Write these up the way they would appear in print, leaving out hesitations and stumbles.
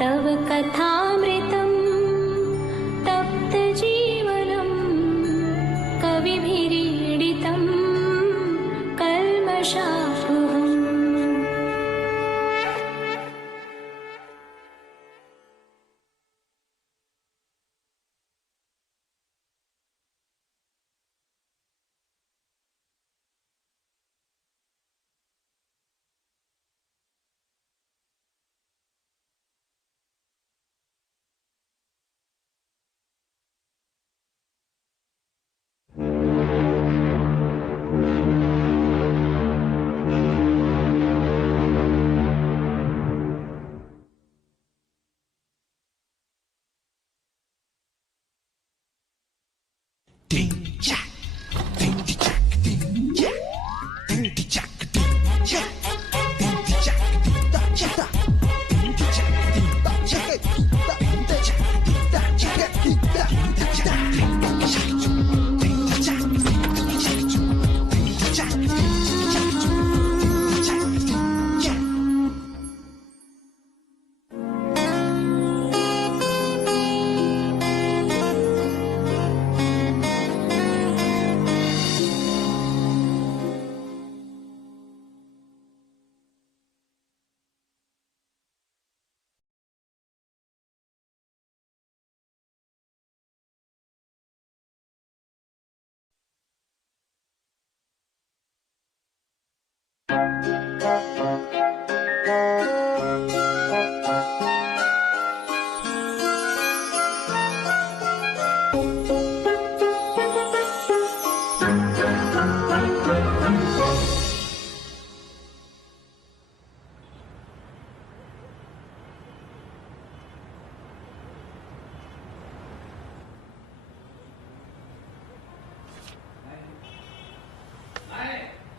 तव कथामृतं तप्तजीवनं कविभिरीडितं कल्मषापहम्। Ding jack, ding jack, ding jack, ding jack, ding jack, ding jack, ding da jack, ding jack, ding da jack, ding da jack, ding da jack, ding da jack, ding da jack, ding da jack, ding da jack, ding da jack.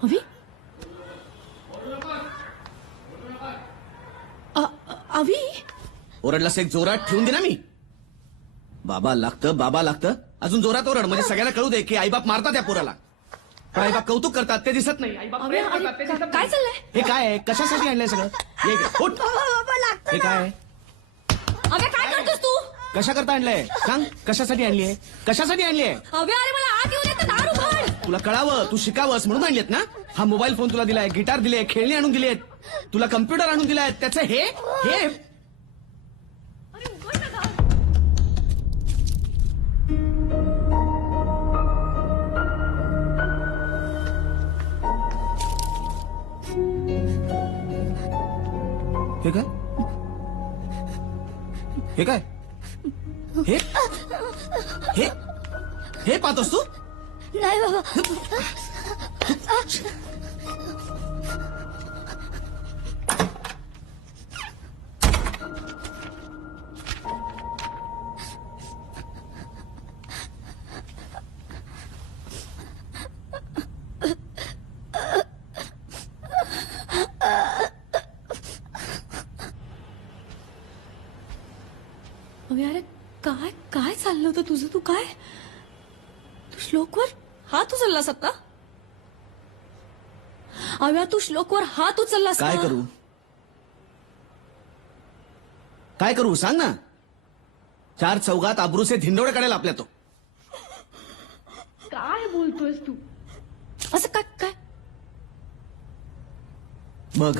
अभी अभी ओरडलास एक जोरात ठेवून दे ना मी. बाबा लागतं अजून जोरात ओरड म्हणजे सगळ्यांना कळू दे की आईबाप मारतात त्या पोराला. पण आईबाप कौतुक करतात ते दिसत नाही. आईबाप प्रेम करतात ते दिसत नाही. काय चाललंय? हे काय आहे? कशासाठी आणलंय सगळं? ये इकडे. उठ. हे काय आहे? अबे काय करतोस तू? कशा करता आणलंय सांग. कशासाठी आणली आहे? कशासाठी आणली आहे? अबे अरे मला आत येऊ दे तर दार उघड. तुला कळावं तू शिकावंस म्हणून आणलीत ना. हा मोबाईल फोन तुला दिलाय, गिटार दिले, खेळणी आणून दिलेत, तुला कम्प्युटर आणून दिलाय. त्याचं हे हे अरे उघड ना दार. हे काय? हे काय? हे हे हे पाहतोस तू? नाही बाबा, अबे अरे काय काय चाललं होतं तुझं? तू काय तू श्लोकवर हात उचललास आता? अव्या तू श्लोकवर हात उचललास काय का? करू? काय करू सांग ना. चार चौघात आबरूचे धिंडोळे काढेल आपल्या तो. काय बोलतोयस तू? असं काय काय? बघ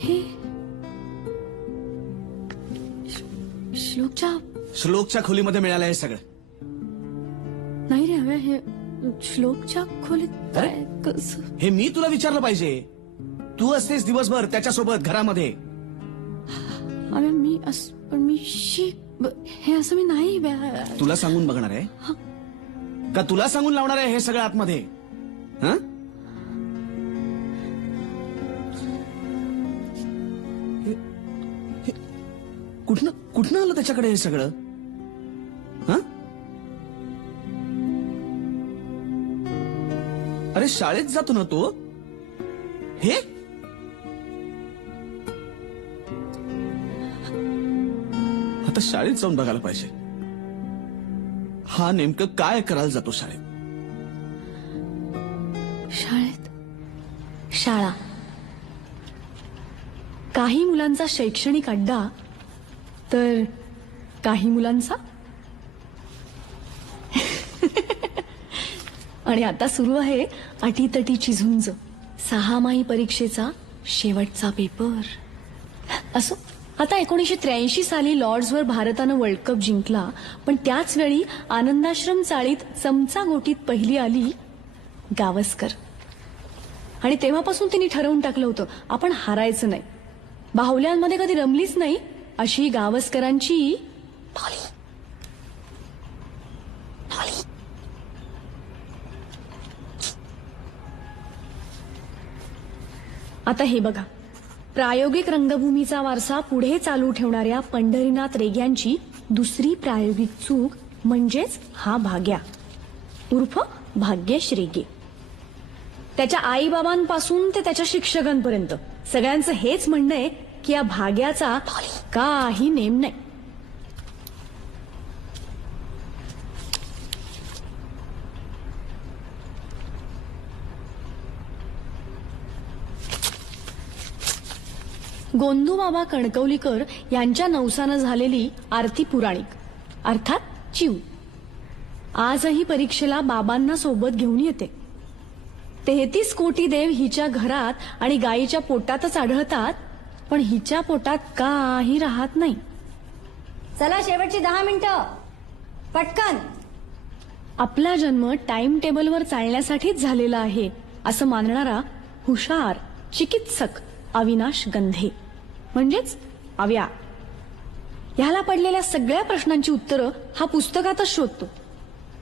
हे श्लोकच्या श्लोकच्या खोलीमध्ये मिळालं हे सगळं. नाही रे हव्या हे श्लोकच्या खोलीत अरे? काय कसं? हे मी तुला विचारलं पाहिजे. तू असतेस दिवसभर त्याच्यासोबत घरामध्ये. अबे मी पण मी हे असं मी नाही तुला सांगून बघणार आहे का तुला सांगून लावणार आहे हे सगळं आतमध्ये? हं? कुठनं आलं त्याच्याकडे हे सगळं? हं? अरे शाळेत जातो ना तो. हे आता शाळेत जाऊन बघायला पाहिजे. हा नेमकं काय करायला जातो शाळेत? शाळेत शाळा. काही मुलांचा शैक्षणिक अड्डा तर काही मुलांचा. आणि आता सुरू आहे अटीतटीची झुंज. 6माही परीक्षेचा शेवटचा पेपर. असो, आता 1983 साली लॉर्ड्सवर भारतानं वर्ल्ड कप जिंकला, पण त्याच वेळी आनंदाश्रम चाळीत चमचा गोटीत पहिली आली गावस्कर. आणि तेव्हापासून तिने ठरवून टाकलं होतं आपण हारायचं नाही. बाहुल्यांमध्ये कधी रमलीच नाही अशी गावस्करांची डॉली. आता हे बघा, प्रायोगिक रंगभूमीचा वारसा पुढे चालू ठेवणाऱ्या पंढरीनाथ रेग्यांची दुसरी प्रायोगिक चूक म्हणजेच हा भाग्या उर्फ भाग्येश रेगे. त्याच्या आईबाबांपासून ते त्याच्या शिक्षकांपर्यंत सगळ्यांचं हेच म्हणणं आहे की या भाग्याचा काही नेम नाही. गोंदूबाबा कणकवलीकर यांच्या नवसानं झालेली आरती पुराणिक अर्थात चिऊ आजही परीक्षेला बाबांना सोबत घेऊन येते. 33 कोटी देव हिच्या घरात आणि गायीच्या पोटातच आढळतात, पण हिच्या पोटात काही राहत नाही. चला शेवटची 10 मिनिटं पटकन. आपला जन्म टाइम टेबलवर चालण्यासाठीच झालेला आहे असं मानणारा हुशार चिकित्सक अविनाश गंधे म्हणजेच अव्या. ह्याला पडलेल्या सगळ्या प्रश्नांची उत्तरं हा पुस्तकातच शोधतो,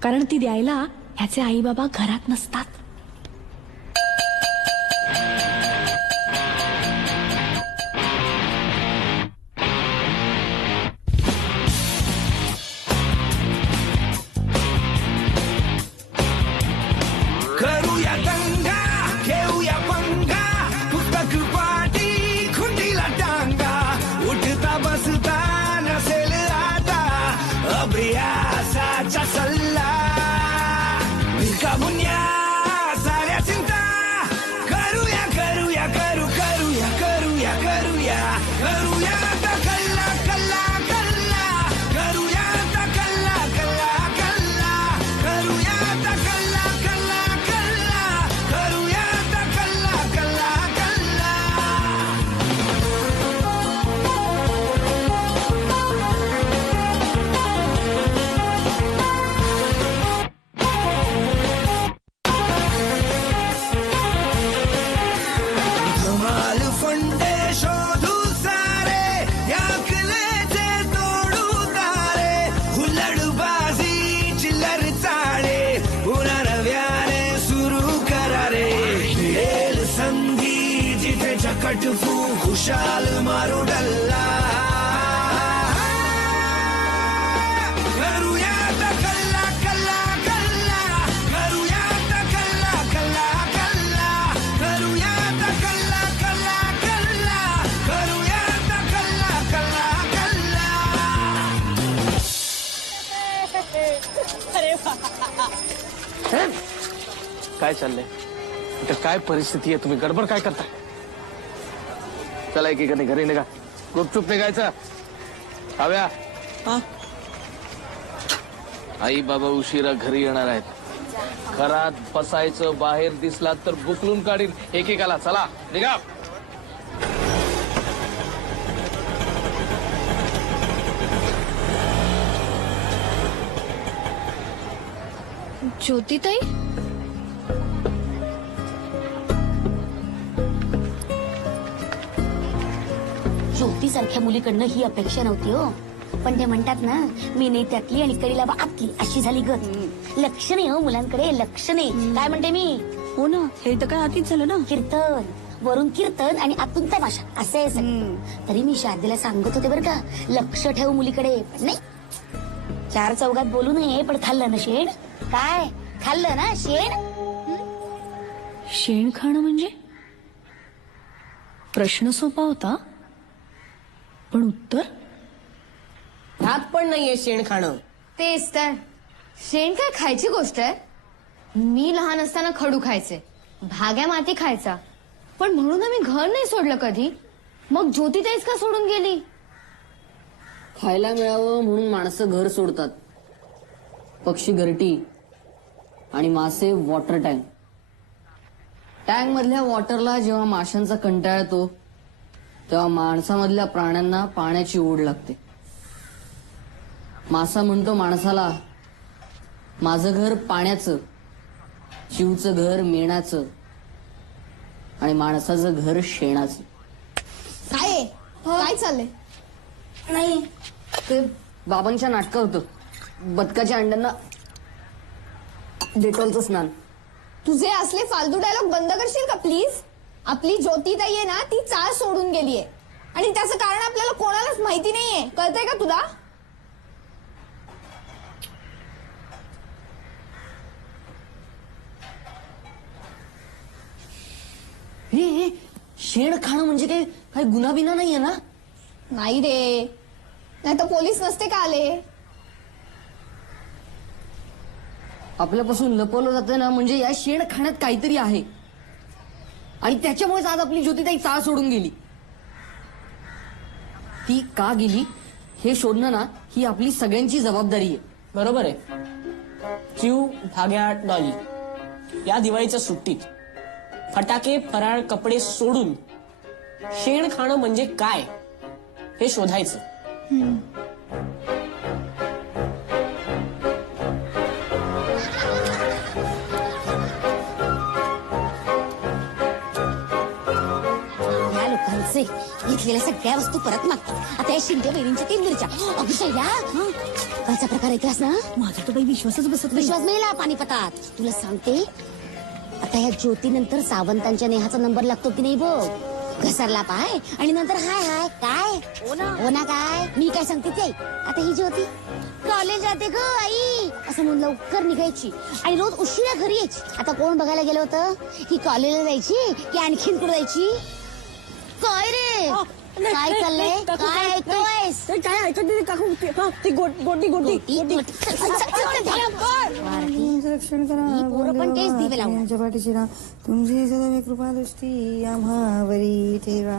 कारण ती द्यायला ह्याचे आई बाबा घरात नसतात. करूया दंगा घेऊया पंगा पुस्तक पाठी खुंडीला टांगा उठता बसता नसेल आता अभ्यासाचा सल्ला भिका मुन्या साऱ्या चिंता करूया करूया करू करूया करूया करूया करूया आता कल्ला कल्ला कल्ला करूया आता कल्ला कल्ला कल्ला करूया आता कल्ला कल्ला कल्ला करूया आता कल्ला कल्ला कल्ला. धमाल फंडे शोधू सारे याकलेचे तोडू तारे हुल्लडबाजी चिल्लर चाळे पुन्हा नव्याने सुरू करा रे. येल संधी जिथे चकटफू खुशाल मारू डल्ला करूया आता कल्ला कल्ला कल्ला करूया आता कल्ला कल्ला कल्ला करूया आता कल्ला कल्ला कल्ला करूया आता कल्ला कल्ला कल्ला. काय चाललंय इथं? काय परिस्थिती आहे? तुम्ही गडबड काय करताय? चला एकीकडे घरी निघा, गुपचूप निघायचं. हव्या आई बाबा उशिरा घरी येणार आहेत. घरात बसायचं, बाहेर दिसला तर बुकलून काढीन एकेकाला. चला निघा. ज्योतिताई, ज्योतीसारख्या मुलीकडनं ही अपेक्षा नव्हती हो. पण ते म्हणतात ना, मी नाही त्यातली आणि कडीला आतली अशी झाली गत. लक्ष नाही हो मुलांकडे, लक्ष नाही. काय म्हणते मी? हो ना, हे तर काय आधीच झालं ना. कीर्तन वरून कीर्तन आणि आतून तमाशा असे आहे सगळं. तरी मी शारदेला सांगत होते बरं का, लक्ष ठेव मुलीकडे. पण नाही, 4 चौघात बोलू नये, पण खाल्लं ना शेण. काय खाल्लं ना शेण? शेण खाणं म्हणजे? प्रश्न सोपा होता, पण उत्तर भात पण नाहीये शेण खाणं. तेच तर, शेण काय खायची गोष्ट आहे? मी लहान असताना खडू खायचे, भाग्या माती खायचा. पण म्हणून आम्ही घर नाही सोडलं कधी. मग ज्योतिताईच का सोडून गेली? खायला मिळावं म्हणून माणसं घर सोडतात. पक्षी घरटी आणि मासे वॉटर टँक. टँक मधल्या वॉटरला जेव्हा माशांचा कंटाळा येतो तेव्हा माणसामधल्या प्राण्यांना पाण्याची ओढ लागते. मासा म्हणतो माणसाला, माझं घर पाण्याचं, शिवचं घर मेणाचं आणि माणसाचं घर शेणाचं. काय आहे? काय चाललंय? नाही ते बाबांच्या नाटकं होतं. बदकाच्या अंड्यांना डेटॉलचं स्नान. तुझे असले फालतू डायलॉग बंद करशील का प्लीज? आपली ज्योतिताई आहे ना, ती चाळ सोडून गेलीये आणि त्याचं कारण आपल्याला कोणालाच माहिती नाहीये. कळतंय का तुला? हे शेण खाणं म्हणजे काही गुन्हा बिना नाहीये ना? नाही रे, नाही तर पोलीस नसते का आले? आपल्यापासून लपवलं जातं ना, म्हणजे या शेण खाण्यात काहीतरी आहे आणि त्याच्यामुळेच आज आपली ज्योतिताई चाळ सोडून गेली. ती का गेली हे शोधणं ना, ही आपली सगळ्यांची जबाबदारी आहे. बरोबर आहे. चिव, भाग्या, डॉली या दिवाळीच्या सुट्टीत फटाके, फराळ, कपडे सोडून शेण खाणं म्हणजे काय हे शोधायचं. या लोकांचे घेतलेल्या सगळ्या वस्तू परत मागतात. आता या शिंदे बहिणींच्या 3 मिरच्या. अगं शैला, कायचा प्रकार ऐकलास ना? माझा तो बाई विश्वासच बसत नाही. विश्वास मेला पानिपतात. तुला सांगते, आता या ज्योतीनंतर सावंतांच्या नेहाचा नंबर लागतो की नाही बघ. घसरला पाय आणि नंतर हाय हाय काय हो ना काय. मी काय सांगते ते, आता ही ज्योती कॉलेज जाते ग आई असं म्हणून लवकर निघायची आणि रोज उशिरा घरी यायची. आता कोण बघायला गेलं होतं? ही कॉलेजला जायची की आणखीन कुठे जायची? काय रे, काय चाललंय? काय ऐकतोयस? काय ऐकत नाही काकू. ती गोटी रक्षण करा ही पोरं पण तेच दिवे लावणार. आमच्या पाठीशी राहा. तुमची सदैव कृपा दृष्टी आम्हावरी ठेवा.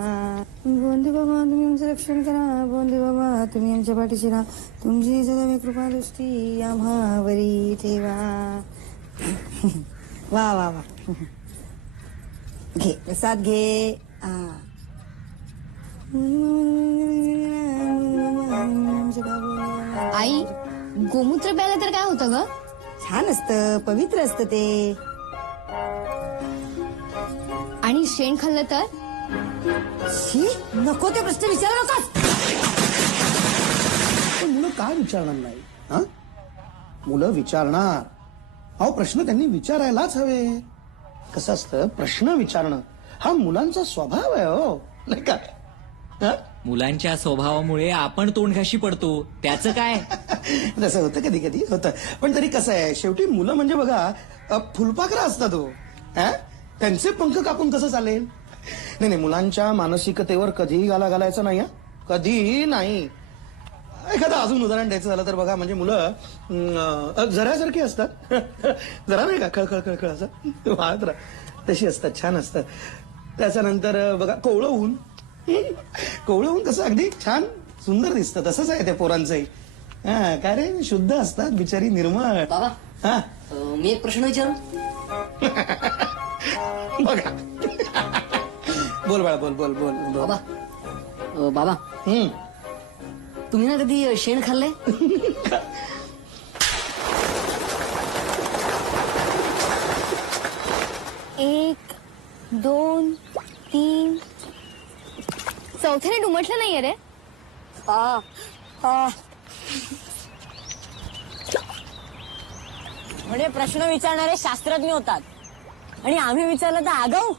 बोंदे बाबा तुम्ही आमचं रक्षण करा. बोंदे बाबा तुम्ही आमच्या पाठीशी राहा. तुमची सदैव कृपा दृष्टी आम्हावरी ठेवा. वा वा वा. घे प्रसाद घे. आई, गोमूत्र प्यायला तर काय होतं ग? छान असतं, पवित्र असतं ते. आणि शेण खाल्लं तर? शी, नको ते प्रश्न विचारू नकोस. पण मुलं काय विचारणार नाही? हा, मुलं विचारणार. अहो, प्रश्न त्यांनी विचारायलाच हवे. कसं असतं, प्रश्न विचारणं हा मुलांचा स्वभाव आहे. हो नाही का? हा? मुलांच्या स्वभावामुळे आपण तोंडघाशी पडतो, त्याचं काय? तसं होतं, कधी कधी होतं. पण तरी कसं आहे, शेवटी मुलं म्हणजे बघा फुलपाखरं असतात. हो, हा? त्यांचे पंख कापून कसं चालेल? नाही नाही, मुलांच्या मानसिकतेवर कधीही घालायचं नाही. कधीही नाही. एखादं अजून उदाहरण द्यायचं झालं तर बघा, म्हणजे मुलं जरासारखी असतात. जरा नाही का, खळखळ खळखळ असं वाहत राहा, तशी असतात, छान असतात. त्याच्यानंतर बघा, कोवळं ऊन. कोवळं ऊन कसं अगदी छान सुंदर दिसतं. तसंच आहे त्या पोरांचंही. हा, काय रे, शुद्ध असतात बिचारी, निर्मळ. बाबा, हा, मी एक प्रश्न विचारू? बघा. बोल बाळा, बोल बोल बोल बोल. बाबा, बाबा हम्म. तुम्ही ना कधी शेण खाल्लंय? 1, 2, 3. चौथ्याने उमटलं नाहीये रे. म्हणजे प्रश्न विचारणारे शास्त्रज्ञ होतात आणि आम्ही विचारलं तर आगाऊ.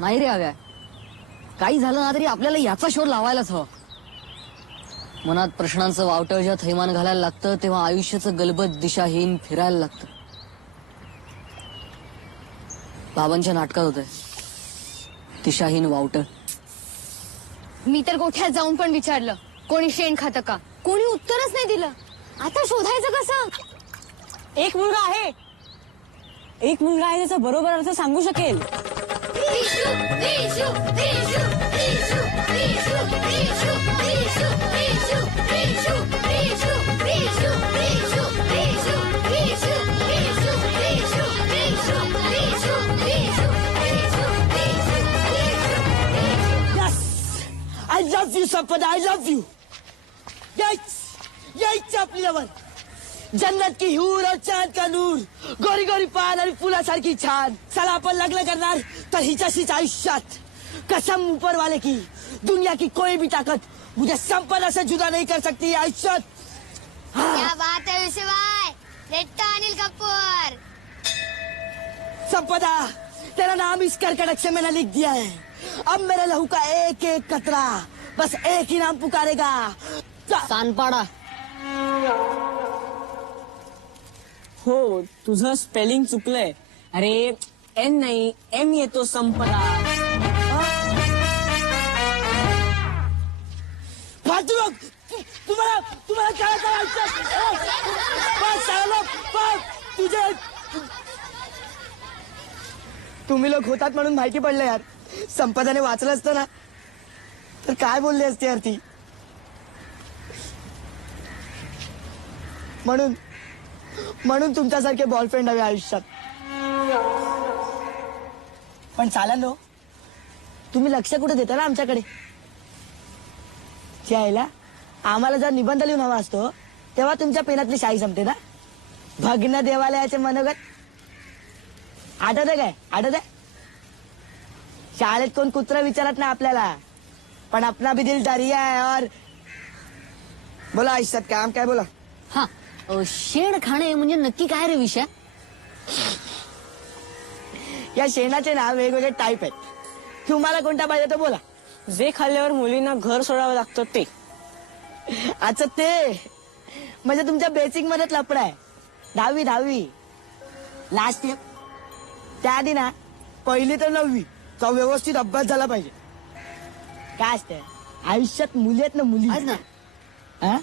नाही रे हव्या, काही झालं ना तरी आपल्याला याचा शोध लावायलाच हवा. मनात प्रश्नांचं वावटळ जेव्हा थैमान घालायला लागतं तेव्हा आयुष्याचं गलबत दिशाहीन फिरायला लागतं. बाबांच्या नाटकात होतंय दिशाहीन वावटळ. मी तर गोठ्यात जाऊन पण विचारलं कोणी शेण खातं का, कोणी उत्तरच नाही दिलं. आता शोधायचं कसं? एक मुलगा आहे त्याचा बरोबर अर्थ सांगू शकेल. I love you, Sampada, I love you. यायच आपली लवर. जन्नत की हूर और चांद का नूर, गोरी गोरी पान आणि फुलासारखी छान. चला आपण लग्न करणार तर हिच्याशीच आयुष्यात. कसम ऊपर वाले की, दुनिया की कोई भी ताकत मुझे संपदा से जुदा नहीं कर सकती आयुष्यात. क्या बात है विशुभाई, रेट्टा अनिल कपूर. संपदा, तेरा नाम इस कर्कट अक्षर मैंने लिख दिया है. अब मेरे लहू का एक एक कतरा बस एक ही नाम पुकारेगा. कानपाडा. हो तुझं स्पेलिंग चुकलंय. अरे एन नाही एम येतो संपदा. फालतू लोग, तुम्हाला काय तुझे तुम्ही लोक होतात म्हणून माहिती पडलं यार. संपदाने वाचलं असतं ना तर काय बोलली असते यार ती. म्हणून तुमच्यासारखे बॉयफ्रेंड हवे आयुष्यात. पण चालेल नो, तुम्ही लक्ष कुठे देता ना आमच्याकडे. यायला आम्हाला जर निबंध लिहून हवा असतो तेव्हा तुमच्या पेनातली शाई संपते ना. भग्न देवालयाचे मनोगत आठवत काय? आठवत आहे? शाळेत कोण कुत्रा विचारत ना आपल्याला, पण अपना भी दिल दरिया है. और बोला आयुष्यात काम काय बोला. हा शेण खाणे म्हणजे नक्की काय रे विषय. या शेणाचे ना वेगवेगळे टाईप आहेत. तुम्हाला कोणता पाहिजे तो बोला. जे खाल्ल्यावर मुलींना घर सोडावं लागतं ते. अच्छा ते म्हणजे तुमच्या बेसिक मध्येच लपडा आहे. 10वी लास्ट इयर. त्याआधी ना 1ली ते 9वी तो व्यवस्थित अभ्यास झाला पाहिजे. काय असतं आयुष्यात मुली आहेत ना, मुली आहेत ना. हा?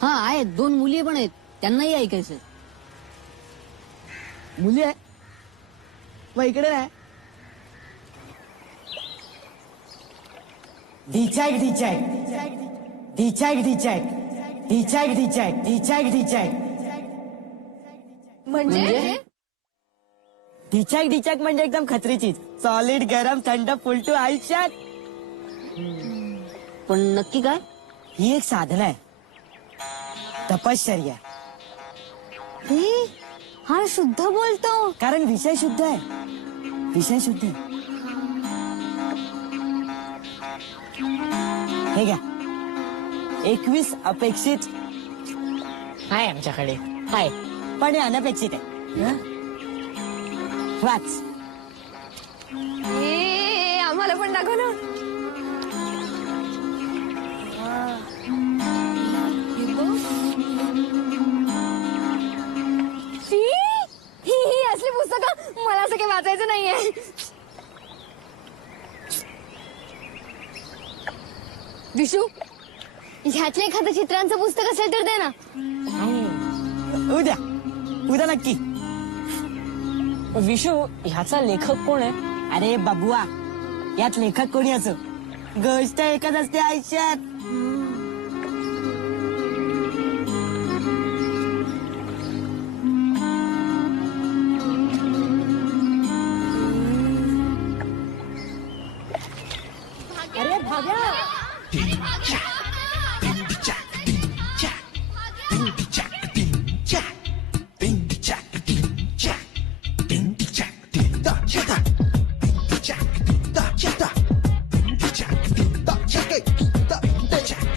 हा आहेत, 2 मुली पण आहेत, त्यांनाही ऐकायचं. मुली आहे मग इकडे नाही. डिचॅक डिचॅक डिचॅक डिचॅक डिचॅक डिचॅक डिचॅक डिचॅक म्हणजे डिचॅक डिचॅक म्हणजे एकदम खतरी चीज. सॉलिड गरम थंड फुलटू आयुष्यात. पण नक्की काय. ही एक साधना आहे, तपश्चर्या. हा शुद्ध बोलतो. कारण विषय शुद्ध आहे. विषय शुद्ध आहे. हे घ्या 21 अपेक्षित आहे आमच्याकडे. आहे पण हे अनपेक्षित आहे. वाच. आम्हाला पण दाखव ना. ही असली पुस्तकं मला असं काही वाचायचं नाहीये. विशू, ह्यातलं एखादं चित्रांचं पुस्तक असेल तर दे ना. उद्या नक्की. विशू ह्याचा लेखक कोण आहे. अरे बाबुआ, यात लेखक कोणी असो, गोष्ट एकच असते आयुष्यात. अरे भाग्या. Ding jack, ding jack, ding jack, ding jack, ding jack, ding jack, ding jack, ding jack, ding da da, ding jack, ding da da, ding jack, ding da jack, da da jack.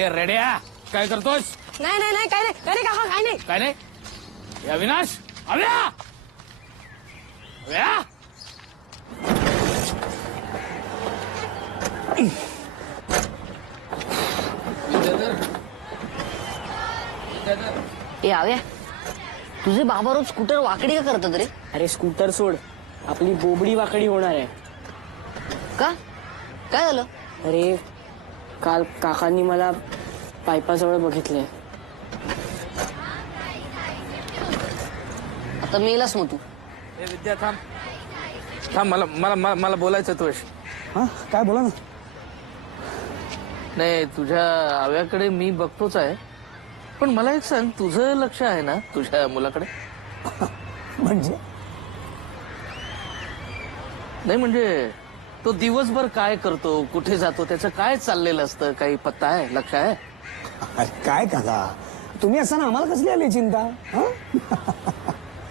ए रेड्या काय करतोस? नाही नाही नाही काय नाही काय नाही काका काय नाही. काय नाही या अविनाश अव्या अव्या ए आव्या तुझे बाबा रोज स्कूटर वाकडी का करतात रे? अरे स्कूटर सोड, आपली बोबडी वाकडी होणार आहे. का काय झालं? अरे काल काकांनी मला पाईपाजवळ बघितलंय. आता मेलास मग तू. ए विद्या थांब थांब मला मला मला मला बोलायचं तुझ्याशी. हा काय बोला ना. नाही तुझ्या आव्याकडे मी बघतोच आहे, पण मला एक सांग, तुझं लक्ष आहे ना तुझ्या मुलाकडे? म्हणजे नाही म्हणजे तो दिवसभर काय करतो, कुठे जातो, त्याचं काय चाललेलं असतं, काही पत्ता आहे, लक्ष आहे? अरे काय काका तुम्ही असताना आम्हाला कसली आली चिंता?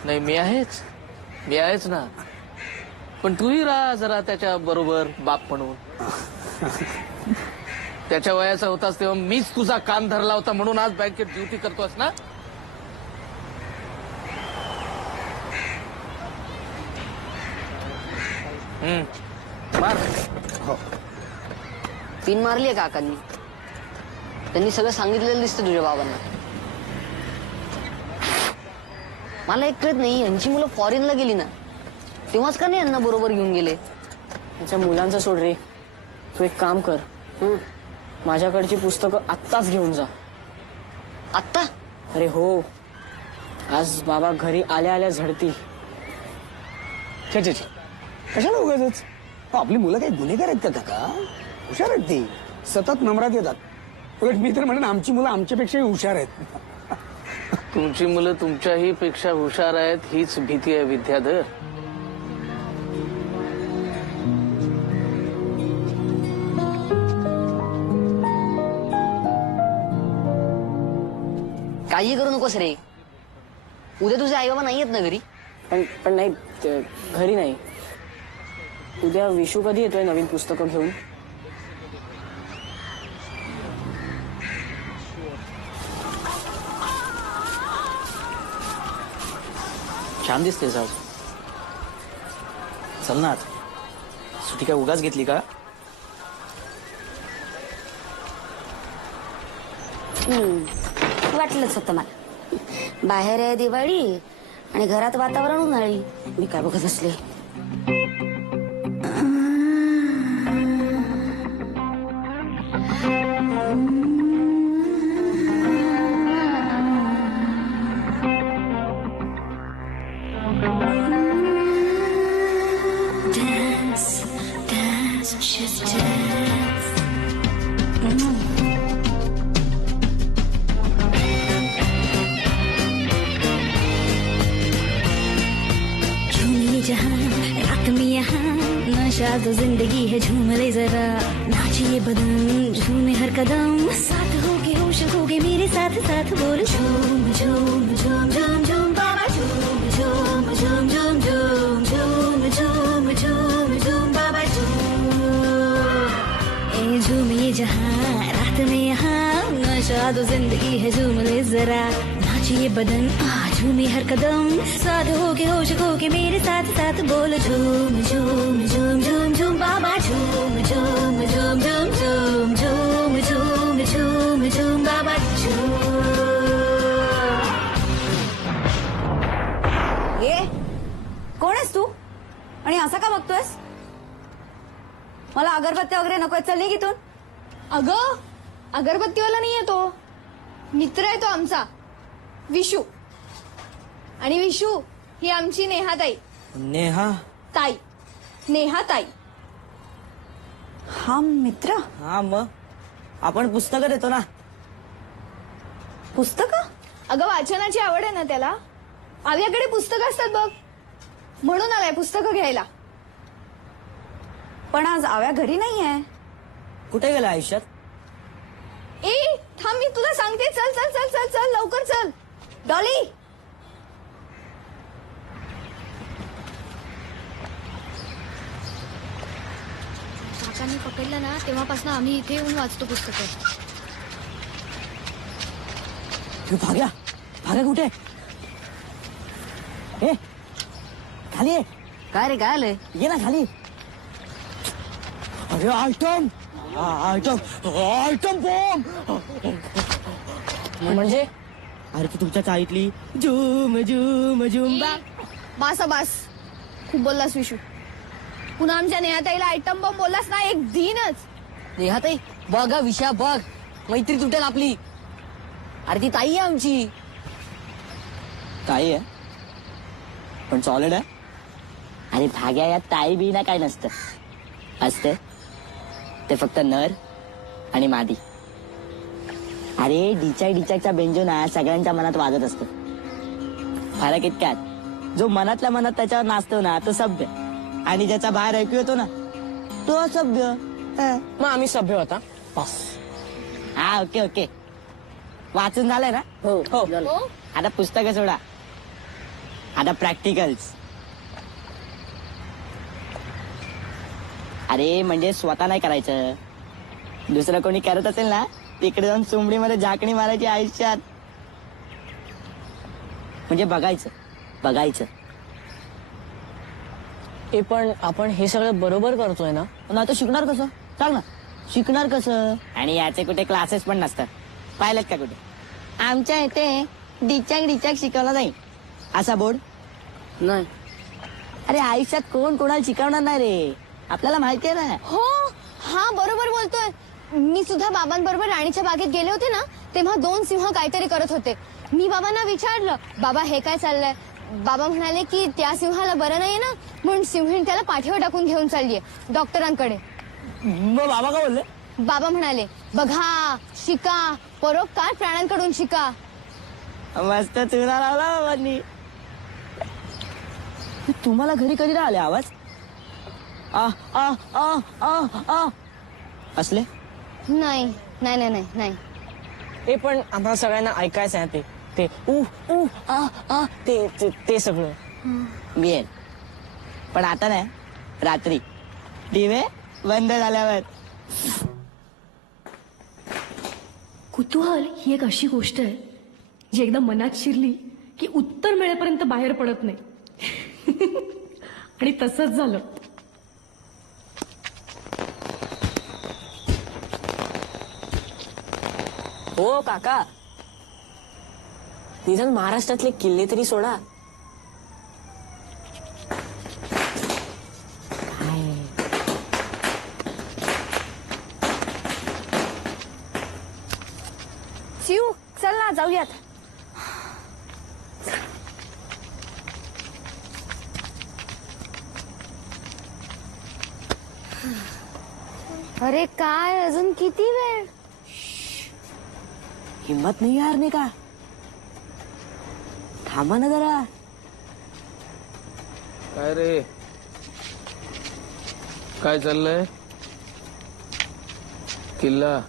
नाही मी आहेच ना, पण तूही राहा जरा त्याच्या बरोबर बाप म्हणून. त्याच्या वयाचा होतास तेव्हा मीच तुझा कान धरला होता म्हणून आज बँकेत ड्युटी करतोस ना. मार. हो पिन मारलीये काकांनी. त्यांनी सगळं सांगितलेलं दिसतं तुझ्या बाबांना. मला एक कळत नाही, यांची मुलं फॉरेनला गेली ना तेव्हाच का नाही यांना बरोबर घेऊन गेले? त्याच्या मुलांचा सोड रे, तू एक काम कर, माझ्याकडची पुस्तकं आत्ताच घेऊन जा. आत्ता? अरे हो, आज बाबा घरी आल्या आल्या झडती. छे छे छे कशाला उगाच? आपली मुलं काही गुन्हेगार आहेत का काका? हुशार आहेत ती, सतत नंबरात येतात. उलट मी तर म्हणेन आमची मुलं आमच्यापेक्षाही हुशार आहेत. तुमची मुलं तुमच्याही पेक्षा हुशार आहेत हीच भीती आहे विद्याधर. काळजी करू नकोस रे, उद्या तुझे आई बाबा नाही आहेत ना घरी? पण नाही घरी नाही. उद्या विशू कधी येतोय नवीन पुस्तकं घेऊन? छान दिसते जाऊ. चल ना आता, सुट्टी काय उगाच घेतली का? वाटलंच होतं मला. बाहेर आहे दिवाळी आणि घरात वातावरण उन्हाळी. मी काय बघत असले. तो जिंदगी है झूम ले जरा, नाचिए बदन झूमे हर कदम, साथ होगे होश होगे मेरे साथ साथ बोल झूम झूम झूम झूम झूम बाबा झूम झूम झूम झूम झूम झूम झूम झूम झूम बाबा झूम. ए झूम ये जहां रात में यहाँ, नशा तो जिंदगी है झूम ले जरा, नाचिए बदन झूमे हर कदम, साथ होके होश होके मेरे साथ साथ बोल झूम झूम झूम झूम झूम बाबा झूम झूम झूम झूम झूम झूम झूम झूम झूम बाबा झूम. ये कोण आहेस तू आणि असा का बघतोयस? मला अगरबत्त्या वगैरे नकोय, चल निघ इथून. अगं अगरबत्तीवाला नाहीये तो, मित्र आहे तो आमचा विशू. आणि विशू ही आमची नेहाताई. नेहा ताई, नेहाताई. हा मित्र? हा मग आपण पुस्तकं देतो ना. पुस्तकं? अगं वाचनाची आवड आहे ना त्याला. आव्याकडे पुस्तकं असतात बघ, म्हणून आलाय पुस्तकं घ्यायला. पण आज आव्या घरी नाहीये. कुठे गेला आयुष्यात? ए थांब, मी तुला सांगते. चल चल चल चल चल लवकर चल. डॉली काकांनी पकडलं ना तेव्हापासून आम्ही इथे येऊन वाचतो पुस्तकं. भाग्या भाग्या कुठे ए खाली ये. काय रे काय आलंय ये ना खाली. अरे आयटम आयटम आयटम बॉम्ब. म्हणजे अरे ती तुमच्या चाळीतली झूम झूम झूम बा. बास बास खूप बोललास विशू. पुन्हा आमच्या नेहाताईला आयटम बॉम्ब बोललास ना एक दिनच. नेहाताई बघा विषया बघ मैत्री तुटेल आपली. अरे ती ताई आहे आमची. ताई आहे पण सॉलिड आहे. अरे भाग्या यात ताई बी ना काय नसतं. असते ते फक्त नर आणि मादी. अरे डिचाकचा बेंजो ना सगळ्यांच्या मनात वाजत असतो. फरक इतक्यात जो मनातल्या मनात त्याच्यावर नाचतो ना तो सभ्य आणि ज्याचा बाहेर ऐकू येतो ना तो असभ्य. मग आम्ही सभ्य होता बस. हा ओके ओके वाचून झालंय ना. हो हो आता पुस्तकं सोडा. आता प्रॅक्टिकल्स. अरे म्हणजे स्वतः नाही करायचं. दुसरं कोणी करत असेल ना तिकडे जाऊन चुंबडीमध्ये झाकणी मारायची आयुष्यात. म्हणजे बघायचं बघायचं. हे पण आपण हे सगळं बरोबर करतोय ना. नाही तर शिकणार कसं सांग ना. शिकणार कसं. आणि याचे कुठे क्लासेस पण नसतात. पाहिलेत का कुठे. आमच्या इथे डिचाक शिकवला जाईल असा बोर्ड नाही. अरे आयुष्यात कोण कोणाला शिकवणार नाही रे. आपल्याला माहिती आहे ना. हो हा बरोबर बोलतोय. मी सुद्धा बाबांबरोबर राणीच्या बागेत गेले होते ना तेव्हा 2 सिंह काहीतरी करत होते. मी बाबांना विचारलं बाबा हे काय चाललंय. बाबा म्हणाले की त्या सिंहाला बरं नाहीये ना म्हणून सिंहीण त्याला पाठीवर टाकून घेऊन चाललीये डॉक्टरांकडे. मग बाबा का बोलले. बाबा म्हणाले बघा शिका परोपकार प्राण्यांकडून शिका. मस्त चुना लावला बाबांनी. तुम्हाला घरी कधी राहिले आवाज आ आ आ आ आ असले. नाही नाही नाही नाही नाही. हे पण आम्हाला सगळ्यांना ऐकायचं आहे ते ते उ उ आ आ ते सगळं. मिळेल पण आता नाही. रात्री दिवे बंद झाल्यावर. कुतूहल ही एक अशी गोष्ट आहे जी एकदा मनात शिरली की उत्तर मिळेपर्यंत बाहेर पडत नाही. आणि तसंच झालं. हो काका निदान महाराष्ट्रातले किल्ले तरी सोडा. शिव चल ना जाऊयात. अरे काय अजून किती वेळ. हिम्मत नाही यार नाही का. थांबा ना जरा. काय रे काय चाललंय. किल्ला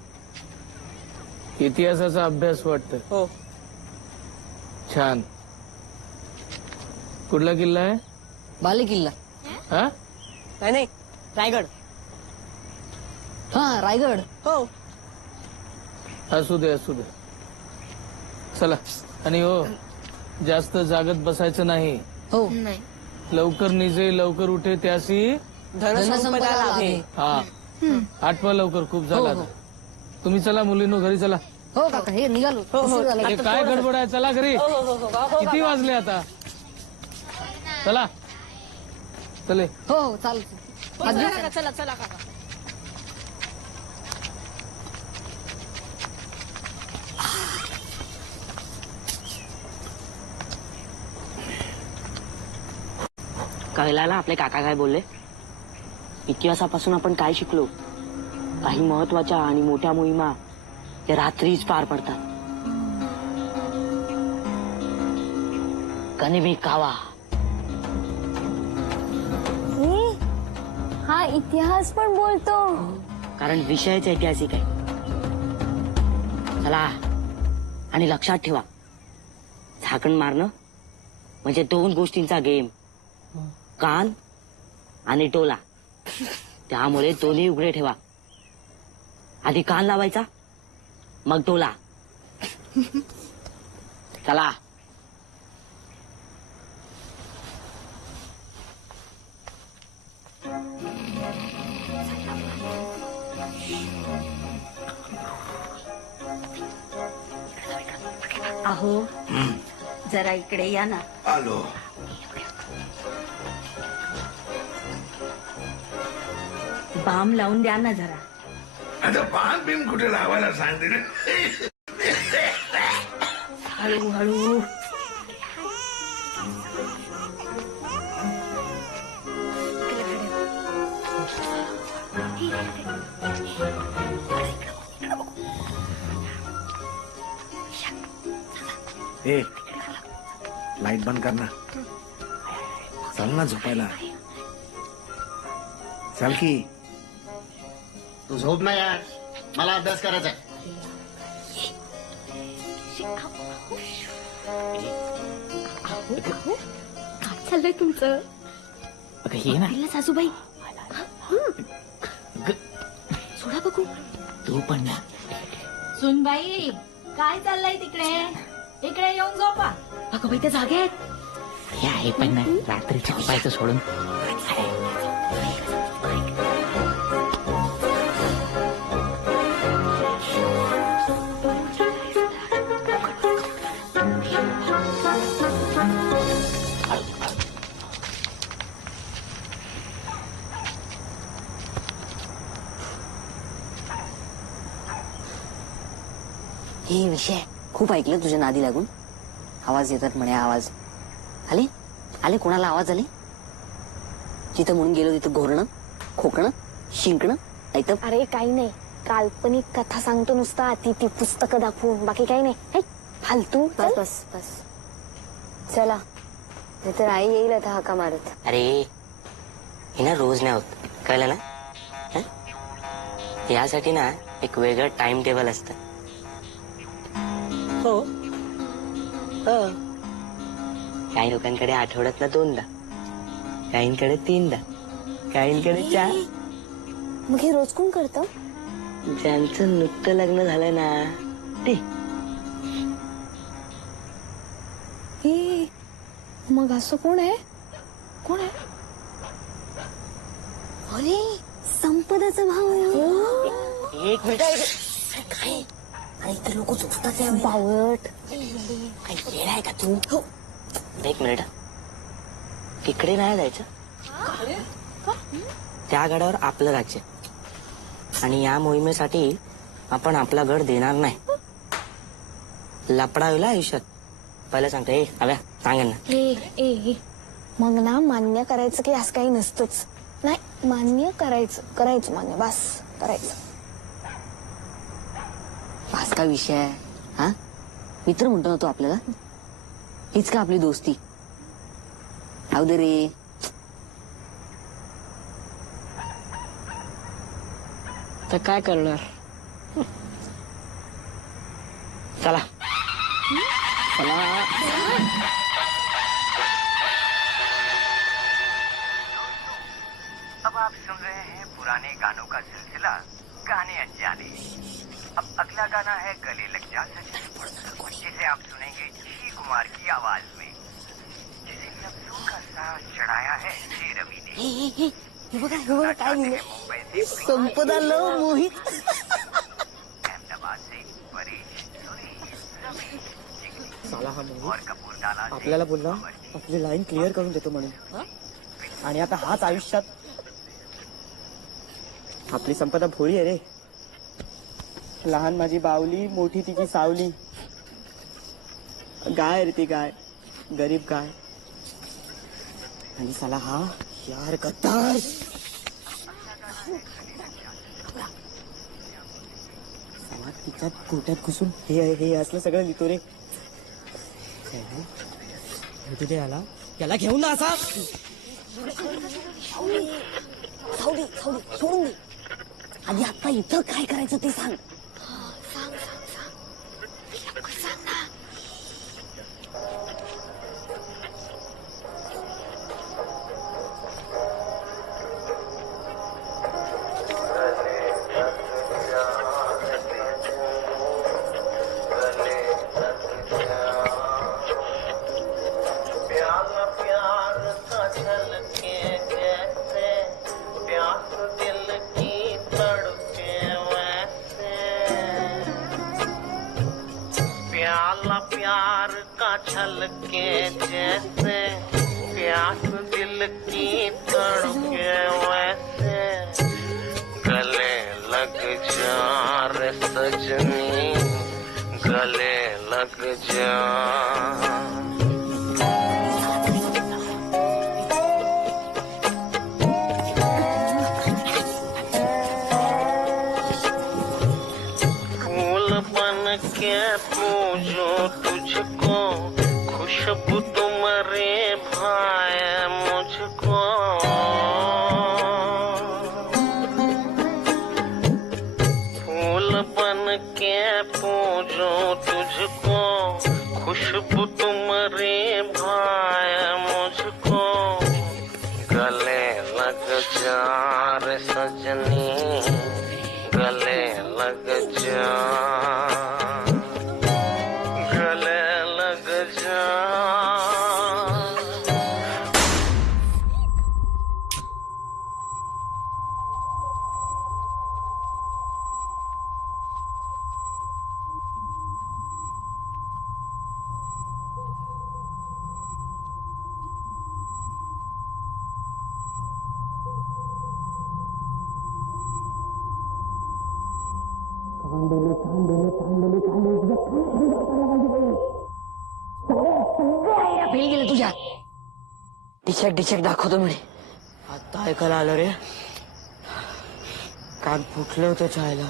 इतिहासाचा अभ्यास वाटतं. हो छान. कुठला किल्ला आहे. बाले किल्ला. हा नाही रायगड. हा रायगड. हो असू दे असू दे. चला आणि हो जास्त जागत बसायचं नाही. हो लवकर निजे लवकर उठे त्यासी धनसंपदा लाभे. हा आठवा लवकर खूप झाला आता. तुम्ही चला मुलींनो घरी चला. हो काका हे निघालो. उशीर झाला. हे काय गडबड आहे चला घरी. किती वाजले आता. चला चले. हो हो चालेल. चला चला काका. कळला आपले काका काय बोलले. इतिहासापासून आपण काय शिकलो. काही महत्वाच्या आणि मोठ्या मोहिमा त्या रात्रीच पार पडतात. कनेबी कावा. हा इतिहास पण बोलतो. कारण विषयच ऐतिहासिक आहे. चला आणि लक्षात ठेवा झाकण मारणं म्हणजे 2 गोष्टींचा गेम. कान आणि टोला. त्यामुळे दोन्ही उघडे ठेवा. आधी कान लावायचा मग टोला. चला. अहो जरा इकडे या ना. आलो. बाम लावून द्या ना जरा. आता पान बिम कुठे लावायला सांगते रे? हळूहळू. ए लाईट बंद कर ना. चल ना झोपायला. चल की. तू झोप ना यार, मला अभ्यास करायचा आहे. काय चाललंय तुमचं? अगं ये ना. सासूबाई सोडा बघू. तू पण ना. सुनबाई काय चाललंय तिकडे? इकडे येऊन झोपा. अगं बाई त्या जागे आहेत. हे आहे पण ना रात्रीचं झोपायचं सोडून. हे विषय खूप ऐकलं तुझ्या नादी लागून. आवाज येतात म्हणे. आवाज आले आले. कोणाला आवाज आले? जिथं म्हणून गेलो तिथं घोरणं, खोकणं, शिंकणं. ऐकतं? अरे काही नाही, काल्पनिक कथा सांगतो नुसता. ती पुस्तकं दाखवून, बाकी काही नाही. हे, फालतू. बस बस बस. चला नाहीतर आई येईल आता हाका मारत. अरे हे ना रोज नाही होत, कळलं ना? हं? यासाठी ना एक वेगळं टाइम टेबल असतं. हो हो. काही लोकांकडे आठवड्यात ना 2दा, काहींकडे 3दा, काहींकडे 4. मग हे रोज कोण करतं? ज्यांचं नुकतं लग्न झालं ना ते. हे मग असं कोण आहे? कोण आहे? अरे संपदाचा भाऊ. एक मिनिट. काय अरे इथे लोक झोपतात या बावट. काही वेळ आहे का तू? एक मिनिट. तिकडे नाही जायचं. त्या गडावर आपलं राज्य आणि या मोहिमेसाठी आपण आपला गड देणार नाही. लपडा होईल आयुष्यात. पहिलं सांगतो. ए हव्या सांगेल ना. ए मग ना मान्य करायचं की असं काही नसतंच. नाही मान्य करायचं मान्य. बस करायचं. पास का विषय आहे हा? मित्र म्हणतो ना तो आपल्याला. हीच का आपली दोस्ती? राहू दे रे. तर काय करणार? चला चला. अब आप सुन रहे हैं पुराने गानों का सिलसिला गाने अनजाने. अब अगला गाना है गले लग जा सजन, जिसे आप सुनेंगे जी कुमार की आवाज में, जिसे लफ्जों का साथ चढ़ाया है जी रवि ने. हे बघा काय लिहिलं. मुंबई से संपदा लव मोहित. अहमदाबाद से परेश, सुरेश, रमेश, जिगनी साला हा मोहित और कपूरथाना से आपल्याला बोलला आपली लाईन क्लिअर करून देतो म्हणून. आणि आता हाच आयुष्यात आपली संपदा भोळी आहे रे. लहान माझी बावली, मोठी तिची सावली. गाय रे ती गाय, गरीब गाय. आणि साला हा यार गद्दार. साला तिच्या गोट्यात घुसून हे असलं सगळं लिहितो रे. तिथे आला त्याला घेऊन ना असा. सावली सोडून दे. आधी आता इथं काय करायचं ते सांग. जल के जैसे प्यास दिल की तड़के वैसे गले लग जा रे सजनी गले लग जा के पूजो तुझको खुशबू तुम्हारे भाई मुझको फूल बन के पूजो तुझको खुशबू तुम्हारे भाई मुझको गले लग जा रे सजनी गले लग जा फेल गेले तुझ्या डिचॅक दाखवतो म्हणे आता ऐकायला आलं रे कान फुटले होते चायला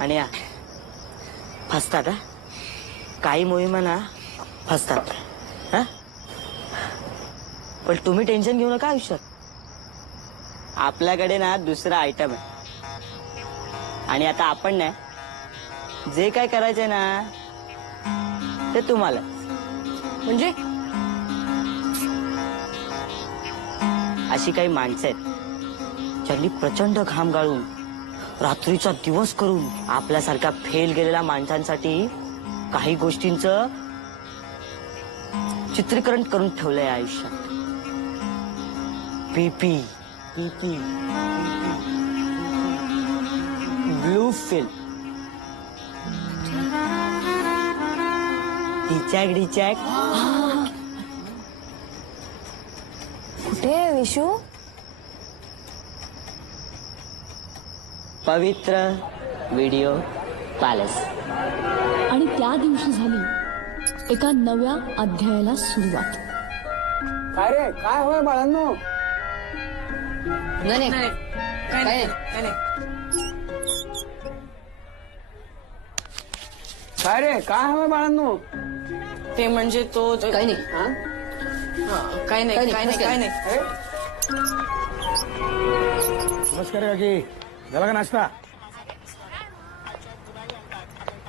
आणि या फसतात काही मोहिमा ना फसतात हा पण तुम्ही टेन्शन घेऊ नका आयुष्यात आपल्याकडे ना दुसरा आयटम आहे आणि आता आपण ना जे काय करायचंय ना ते तुम्हाला म्हणजे अशी काही माणसं आहेत ज्यांनी प्रचंड घाम गाळून रात्रीचा दिवस करून आपल्यासारख्या फेल गेलेल्या माणसांसाठी काही गोष्टींचं चित्रीकरण करून ठेवलंय आयुष्यात पीपी ब्लू फिल्म डिचॅक कुठे आहे विशू? पवित्र व्हिडिओ पॅलेस. आणि त्या दिवशी झाली एका नव्या अध्यायाला सुरुवात. काय रे काय होय बाळांनो? नाही काय रे काय हवं बाळांनो? ते म्हणजे तो काही नाही काय नाही. नमस्कार काकी, झाला का नाश्ता?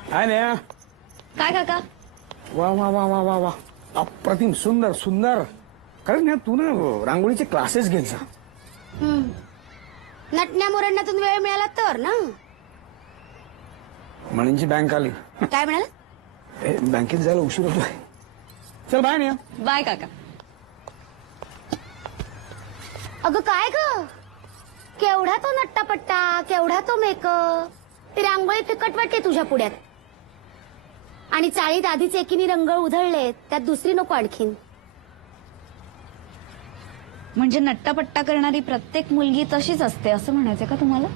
काय नाही. काय काका? वा वा वा वा वा वा अप्रतिम, सुंदर सुंदर. खरंच ना, तू ना रांगोळीचे क्लासेस घेत जा. नटण्या मुरडण्यातून वेळ मिळाला तर ना. म्हणींची बँक आली. काय म्हणाला? बँकेत जायला उशीर होतोय. चल बाय ना. बाय काका. अगं काय ग, केवढा तो नट्टापट्टा, केवढा तो मेकअप. ती रांगोळी फिकट वाटते तुझ्या पुढ्यात. आणि चाळीत आधीच एकीने रंग उधळले, त्यात दुसरी नको आणखीन. म्हणजे नट्टापट्टा करणारी प्रत्येक मुलगी तशीच असते असं म्हणायचं का तुम्हाला?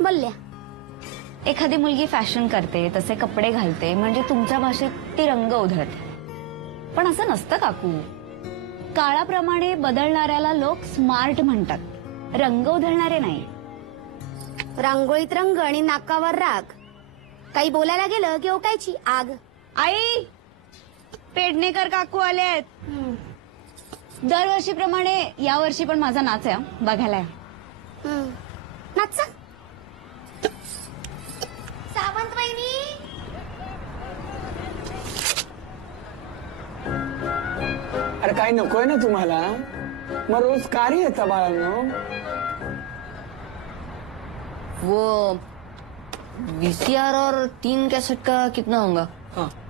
बोलल्या. एखादी मुलगी फॅशन करते, तसे कपडे घालते, म्हणजे तुमच्या भाषेत ती रंग उधळते. पण असं नसतं काकू. काळाप्रमाणे बदलणाऱ्याला लोक स्मार्ट म्हणतात, रंग उधळणारे नाही. रांगोळीत रंग आणि नाकावर राग. काही बोलायला गेलं की ओकायची आग. आई, पेडणेकर काकू आले आहेत. दरवर्षीप्रमाणे यावर्षी पण माझा नाच आहे, बघायला या. नाच. सावंत वहिनी. अरे काय नकोय ना तुम्हाला? मग रोज का रे येता बाळांनो? वो VCR और 3 कैसेट का कितना होगा?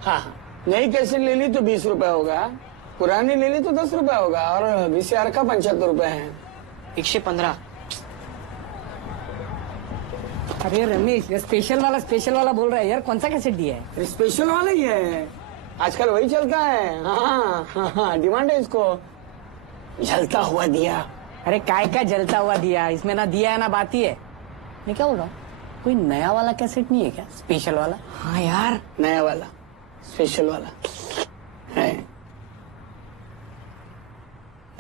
हाँ, नई कैसेट ले ली तो 20 रुपया होगा, पुरानी ले ली तो 10 रुपया होगा, और VCR का 75 रुपए है. 115. अरे रमेश, ये स्पेशल वाला बोल रहा है यार, कौन सा कैसेट दिया है? स्पेशल वाला ही है, आजकल वही चलता है। हाँ, डिमांड है इसको। जलता हुआ दिया। अरे काय जलता हुआ दिया, इसमें ना दिया है ना बाती है। मैं क्या बोल रहा हूँ, कोई नया वाला कैसेट नहीं है क्या, स्पेशल वाला? हाँ यार, नया वाला स्पेशल वाला है।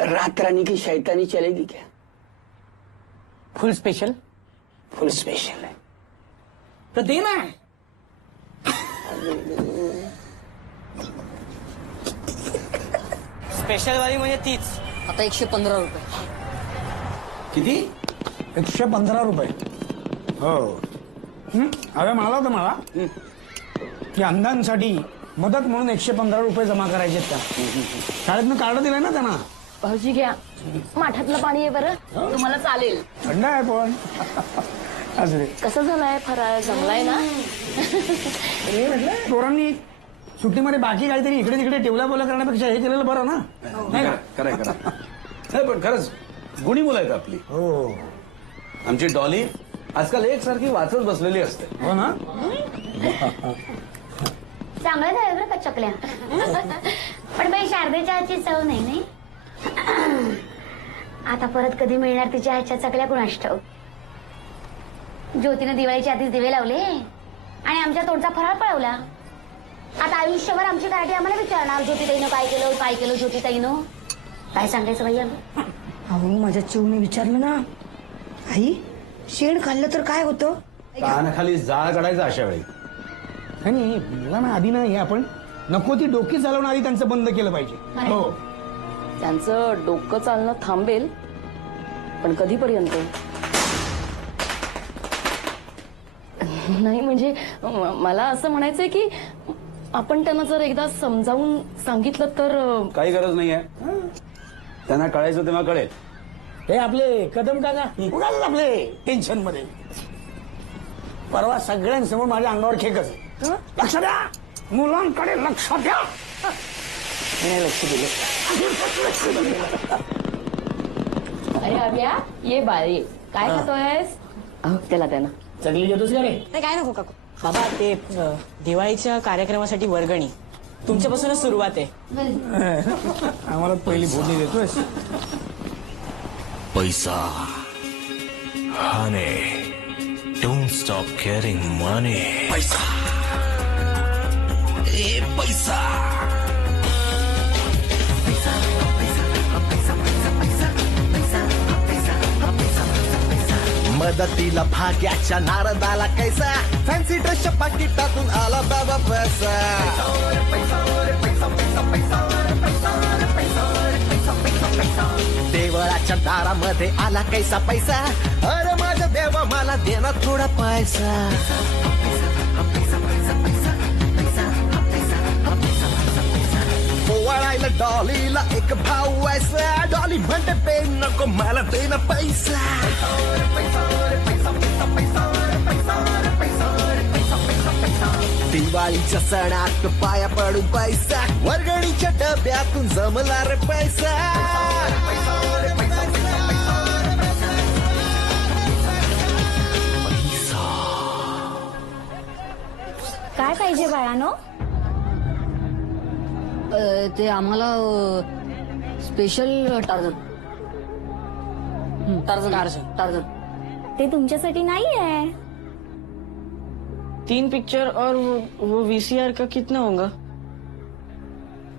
रात रानी की शैतानी चलेगी क्या? फुल स्पेशल? फुल स्पेशल है तो देना है। स्पेशल वाली म्हणजे तीच. आता 115 रुपये. किती? 115 रुपये. हो. अरे म्हणाला होता मला की अंधांसाठी मदत म्हणून 115 रुपये जमा करायचे त्या शाळेतनं कार्ड दिलंय ना त्यांना. भाऊजी घ्या, माठातलं पाणी आहे बरं, तुम्हाला चालेल. थंड आहे पण. असं रे. कसं झालाय फराळ, जमलाय ना? हे म्हटलं पोरांनी सुट्टीमध्ये बाकी काहीतरी इकडे तिकडे टेवला बोला करण्यापेक्षा हे केलेलं बरं ना. नाही का? खरंय नाही पण खरंच गुणी मुलं आहेत आपली. हो. आमची डॉली आजकाल एकसारखी वाचत बसलेली असते. हो ना. चांगलं झालं बरं का चकल्या. पण बाई शारदेच्या हातची चव नाही. आता परत कधी मिळणार तिच्या हातच्या चकल्या कुणास ठाऊक. ज्योतीनं दिवाळीच्या आधीच दिवे लावले आणि आमच्या तोंडचा फराळ पळवला. आता आयुष्यभर आमची कराठी आम्हाला विचारणार, ज्योतिताईनं काय केलं ज्योतिताईनं. काय सांगायचं बाई आम्ही? अहो माझ्या चिवने विचारलं ना, आई शेण खाल्लं तर काय होतं? कानाखाली जाळ काढायचा अशा वेळी. नाही मला ना आधी ना हे आपण नको ती डोकी चालवणं आधी त्यांचं बंद केलं पाहिजे. हो. त्यांचं डोकं चालणं थांबेल, पण कधीपर्यंत? नाही म्हणजे मला असं म्हणायचंय की आपण त्यांना जर एकदा समजावून सांगितलं तर. काही गरज नाहीये, त्यांना कळायचं तेव्हा कळेल. हे आपले कदम काका उगाच आपले टेन्शन मध्ये परवा सगळ्यांसमोर माझ्या अंगावर खेकच आहे. लक्ष द्या, मुलांकडे लक्ष द्या. नाही लक्ष दिलं. अरे अभ्या, ये बाळे, काय खातोयस? त्याला द्या ना. चकली घेतोस का रे? नाही काय नको काकू. बाबा ते दिवाळीच्या कार्यक्रमासाठी वर्गणी तुमच्यापासूनच सुरुवात आहे. आम्हाला पहिली भोगणी देतोयस. पैसा हने डोंट स्टॉप केअरिंग मनी. पैसा ए पैसा. मदतीला भाग्याच्या नारदाला कैसा, फॅन्सी ड्रेसच्या पाकिटातून आला बाबा पैसा. देवळाच्या दारामध्ये आला कैसा पैसा, अरे माझ्या देवा मला देना थोडा पैसा. ओवाळायला डॉलीला एक भाऊ व्हायचा, डॉली म्हणते पे नको मला देना पैसा. दिवाळीच्या सणात पाया पडून पैसा, वर्गणीच्या डब्यातून जमला रे पैसा. काय पाहिजे बाळानो? ते आम्हाला स्पेशल टार्झन. टार्झन. ते तुमच्यासाठी नाही आहे. 3 पिक्चर और वो VCR का कितना होगा?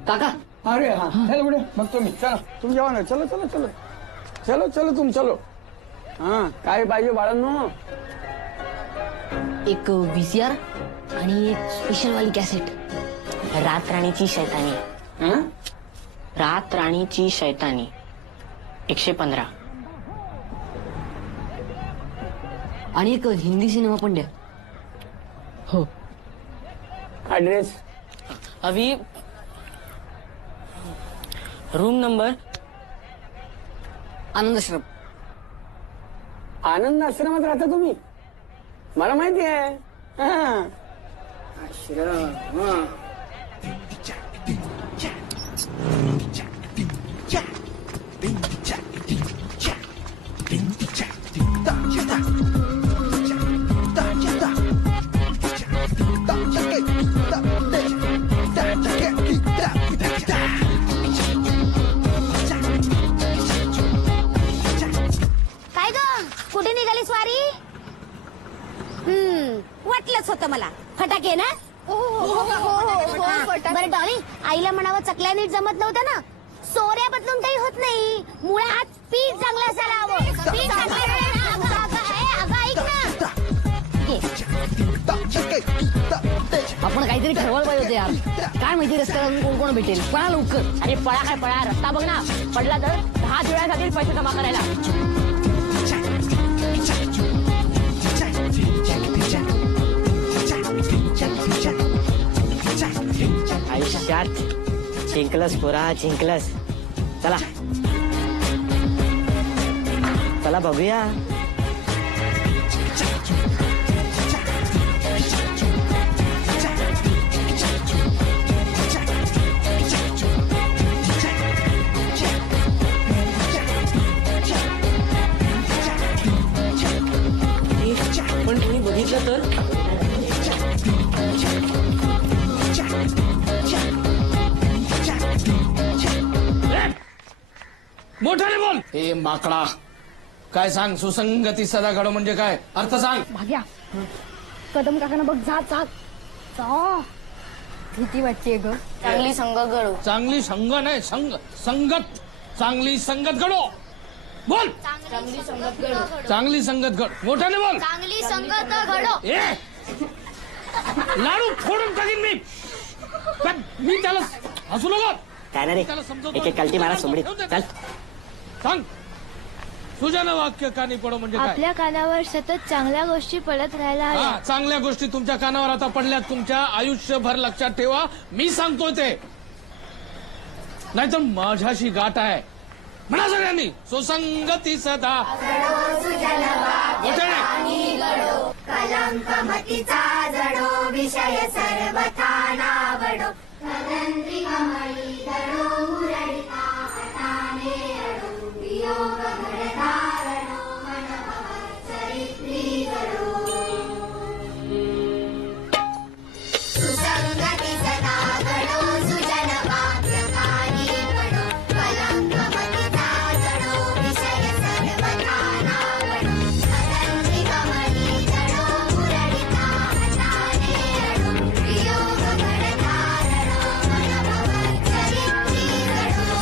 काका. अरे हा चलो पुढे बघतो मी. चला तुम्ही जेव्हा ना. चलो चलो चलो चलो चलो तुम चलो. हा काय पाहिजे बाळांनो? एक VCR आणि एक स्पेशल वाली कॅसेट. रात राणीची शैतानी. रात राणीची शैतानी 115. आणि एक हिंदी सिनेमा पण द्या. हो. ऍड्रेस? अभी रूम नंबर आनंदाश्रम. आनंद आश्रमात राहता तुम्ही? मला माहिती आहे. आश्रम. होतं मला. फटाके ना? बरं डॉली, आईला म्हणावं चकल्या नीट जमत नव्हतं ना. सोऱ्या बदलून काही होत नाही. मुळात पीठ चांगलं असायला हवं. पीठ चांगलं असायला हवं. अगं ऐक ना. आपण काहीतरी ठरवायला पाहिजे होते यार. काय माहिती रस्त्याला कोण कोण भेटेल. पळा लवकर. अरे पळा काय पळा, रस्ता बघ ना. पडला तर 10 जुळ्या जातील पैसे जमा करायला. आयुष्यात जिंकलस पुरा जिंकलस. चला चला बघूया. पण तुम्ही बघितलं तर मोठ्याने बोल. हे माकडा, काय सांग. सुसंगती सदा घडो म्हणजे काय अर्थ सांग. भाग्या कदम काकांना बघ. जा जा जा. भीती वाटते ग. चांगली संग गळू. चांगली संग नाही संगत. चांगली संगत घडो. बोल. चांगली संगत गळू. चांगली संगत घड. मोठ्याने बोल. चांगली संगत घडो. ए लाडू फोडून टाकीन मी. पण मी त्याला हसू नको. काय ना रे, एक एक कल्टी मारा सोबडीत. चल सांग. सुजानं वाक्य कानी पडो म्हणजे काय. आपल्या कानावर सतत चांगल्या गोष्टी पडत राहायला हव्या. हा, चांगल्या गोष्टी तुमच्या कानावर आता पडल्यात. तुमच्या आयुष्यभर लक्षात ठेवा. मी सांगतोय ते, नाहीतर माझ्याशी गाठ आहे. म्हणा सगळ्यांनी. सुसंगती सदा कलंक मतीचा जडो विषय सर्वथा नावडो. कलंत्री कमळी दडो मुरळीता हटाने अडो. वियोग घडधारणो मनभव चरित्री गडो. सुसंगती सदा घडो सुजन वाक्य कानी पडो. कलंक मतीचा जडो विषय सर्वथा नावडो. कलंत्री कमळी दडो मुरळीता हटाने अडो. वियोग घडधारणो मनभव चरित्री गडो.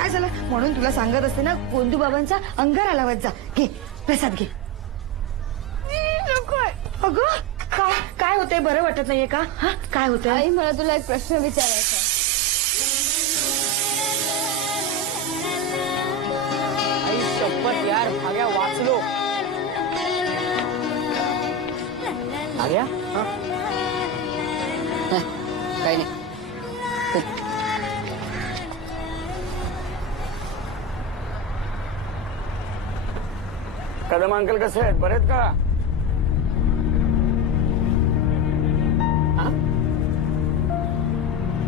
काय झालं म्हणून तुला सांगत असते ना, गोंदू बाबांचा अंगारा लावत जा. घे प्रसाद घे. नकोय. अगं काय काय होतंय, बरं वाटत नाहीये का? हा काय होतंय? आई मला तुला एक प्रश्न विचारायचा. आई शपथ यार, भाग्या वाचलो. भाग्या काही नाही. कदम अंकल कसे आहेत, बरे आहेत का?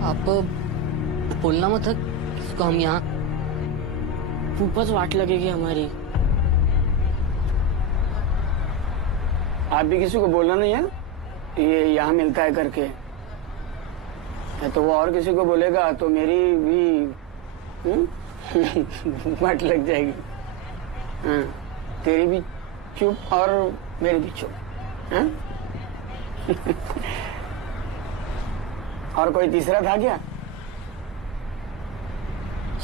आप बोलना मत है, इसको हम यहाँ. खूपच वाट लगेगी हमारी. आप भी किसी को बोलना नहीं है ये यहाँ मिलता है करके. तो वो और किसी को बोलेगा तो मेरी भी वाट लग जाएगी. हाँ, तेरी भी चुप और मेरी भी चुप. हाँ? और कोई तीसरा था क्या?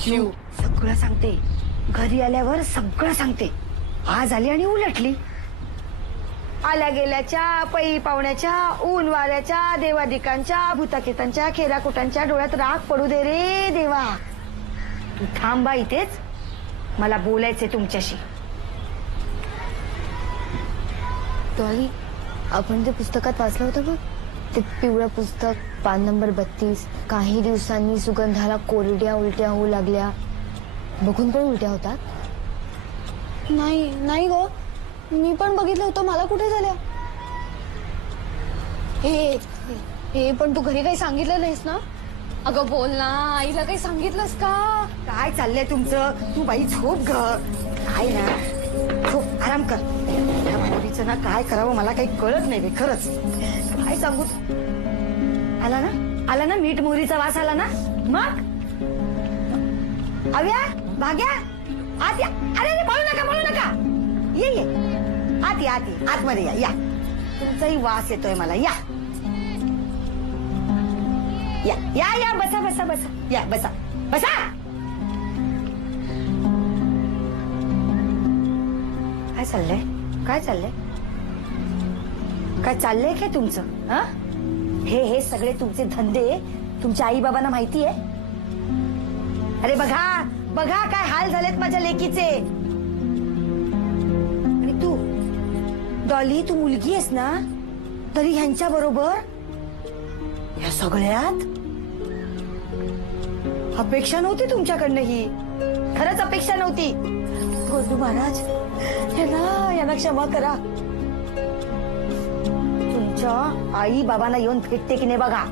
शिव सगळं सांगते, घरी आल्यावर सगळं सांगते. आज आली आणि उलटली. आल्या गेल्याच्या, पै पाहुण्याच्या, ऊन वाऱ्याच्या, देवादिकांच्या, भूताकेतांच्या, खेराकुटांच्या डोळ्यात राख पडू दे रे देवा. तू थांबा इथेच, मला बोलायचंय तुमच्याशी. डॉली, आपण ते पुस्तकात वाचलं होतं बघ, ते पिवळं पुस्तक, पान नंबर 32. काही दिवसांनी सुगंधाला कोरड्या उलट्या होऊ लागल्या. बघून पण उलट्या होतात? नाही नाही गो, मी पण बघितलं होतं. मला कुठे झाल्या? हे पण तू घरी काही सांगितलं नाहीस ना? अगं बोल ना, आईला काही सांगितलंस का? काय चाललंय तुमचं? तू बाई झोप ग. काय ना, झोप, आराम कर. या मुलीचं ना काय करावं मला काही कळत नाही रे, खरंच. काय सांगू? आला ना मीठ मोहरीचा वास आला ना. मग अव्या, भाग्या, आत या. अरे पळू नका. ये आत या, आतमध्ये या. तुमचाही वास येतोय मला. या बसा. या बसा. काय चाललंय काय तुमचं? हा, हे सगळे तुमचे धंदे तुमच्या आई बाबांना माहिती आहे? अरे बघा काय हाल झालेत माझ्या लेकीचे. आणि तू डॉली, तू मुलगी आहेस ना, तरी ह्यांच्या बरोबर या सगळ्यात. अपेक्षा नव्हती तुमच्याकडनं ही, खरंच अपेक्षा नव्हती. गोंदू महाराज, यांना क्षमा करा. तुमच्या आई बाबांना येऊन भेटते की नाही बघा.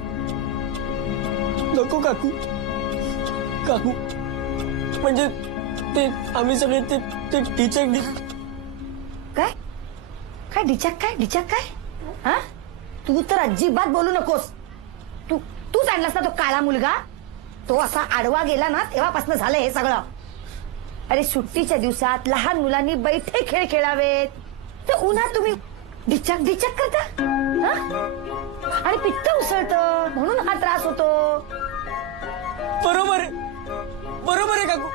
नको काकू. म्हणजे ते आम्ही सगळे ते टीचर. काय डिचक काय? हा, तू तर अजिबात बोलू नकोस. तूच आणलास ना तो काळा मुलगा. तो असा आडवा गेला ना, तेव्हापासून झालं हे सगळं. अरे सुट्टीच्या दिवसात लहान मुलांनी बैठे खेळ खेळावेत, तर उन्हात तुम्ही डिचक करता. आणि पित्त उसळतं म्हणून हा त्रास होतो. बरोबर आहे काकू.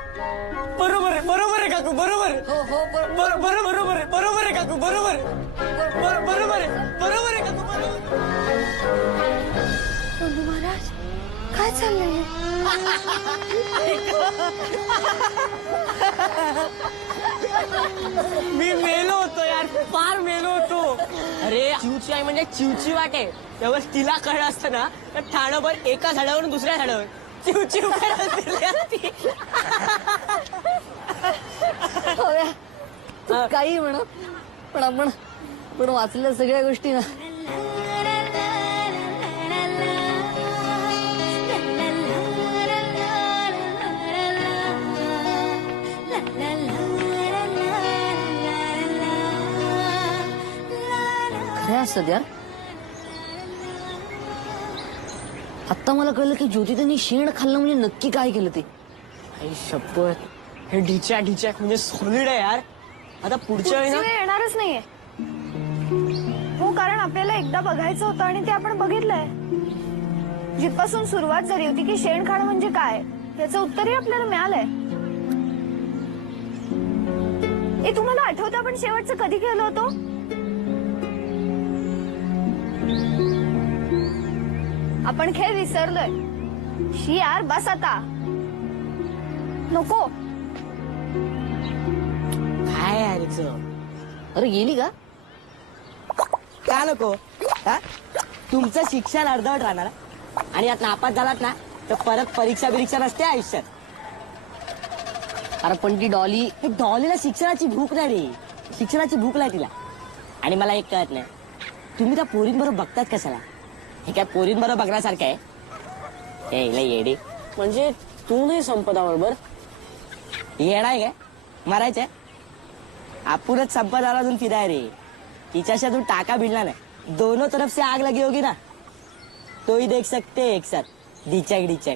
बरोबर आहे काकू. बरोबर आहे काकू. बरोबर आहे काकू. गोंदू महाराज, काय चाललंय? मी मेलो होतो यार, फार मेलो होतो. अरे चिवची आई म्हणजे चिवची वाटे. त्यावेळेस तिला कळलं असतं ना, तर ठाणभर एका झाडावरून दुसऱ्या झाडावर चिव करायला फिरली असती. तू काही म्हणा, पण आपण वाचलेल्या सगळ्या गोष्टी ना खऱ्या असतात यार. आता मला कळलं की ज्योती त्यांनी शेण खाल्लं म्हणजे नक्की काय केलं ते. आई शपथ, हे ढिचॅक म्हणजे सॉलिड आहे यार. आता पुढच्या वेळी ना येणारच नाहीये. हो, कारण आपल्याला एकदा बघायचं होतं आणि ते आपण बघितलंय. जिथपासून सुरुवात झाली होती की शेण खाणं म्हणजे काय, याचं उत्तरही आपल्याला मिळालंय. ए तुम्हाला आठवतं आपण शेवटचं कधी गेलो होतो? आपण खेळ विसरलोय. शी यार बस आता. नको. काय यायचं? अरे गेली का? का नको? हा? तुमचं शिक्षण अर्धवट राहणार आणि यात नापास झालात ना तर परत परीक्षा नसते आयुष्यात. अरे पण ती डॉलीला शिक्षणाची भूक नाही रे. शिक्षणाची भूक नाही तिला. आणि मला एक कळत नाही, तुम्ही त्या पोरींबरोबर बघतात कशाला? हे काय पोरींबरोबर बघण्यासारखं आहे? हे इला येडी. म्हणजे तू नाही संपदा बरोबर येडाय काय? मारायचंय? आपणच संपदाला अजून फिराय रे. तिच्याशी तू टाका भिडला नाही. दोनों तरफ से आग लगी होगी ना, तो ही देख सकते एक साथ डिचक डिचक.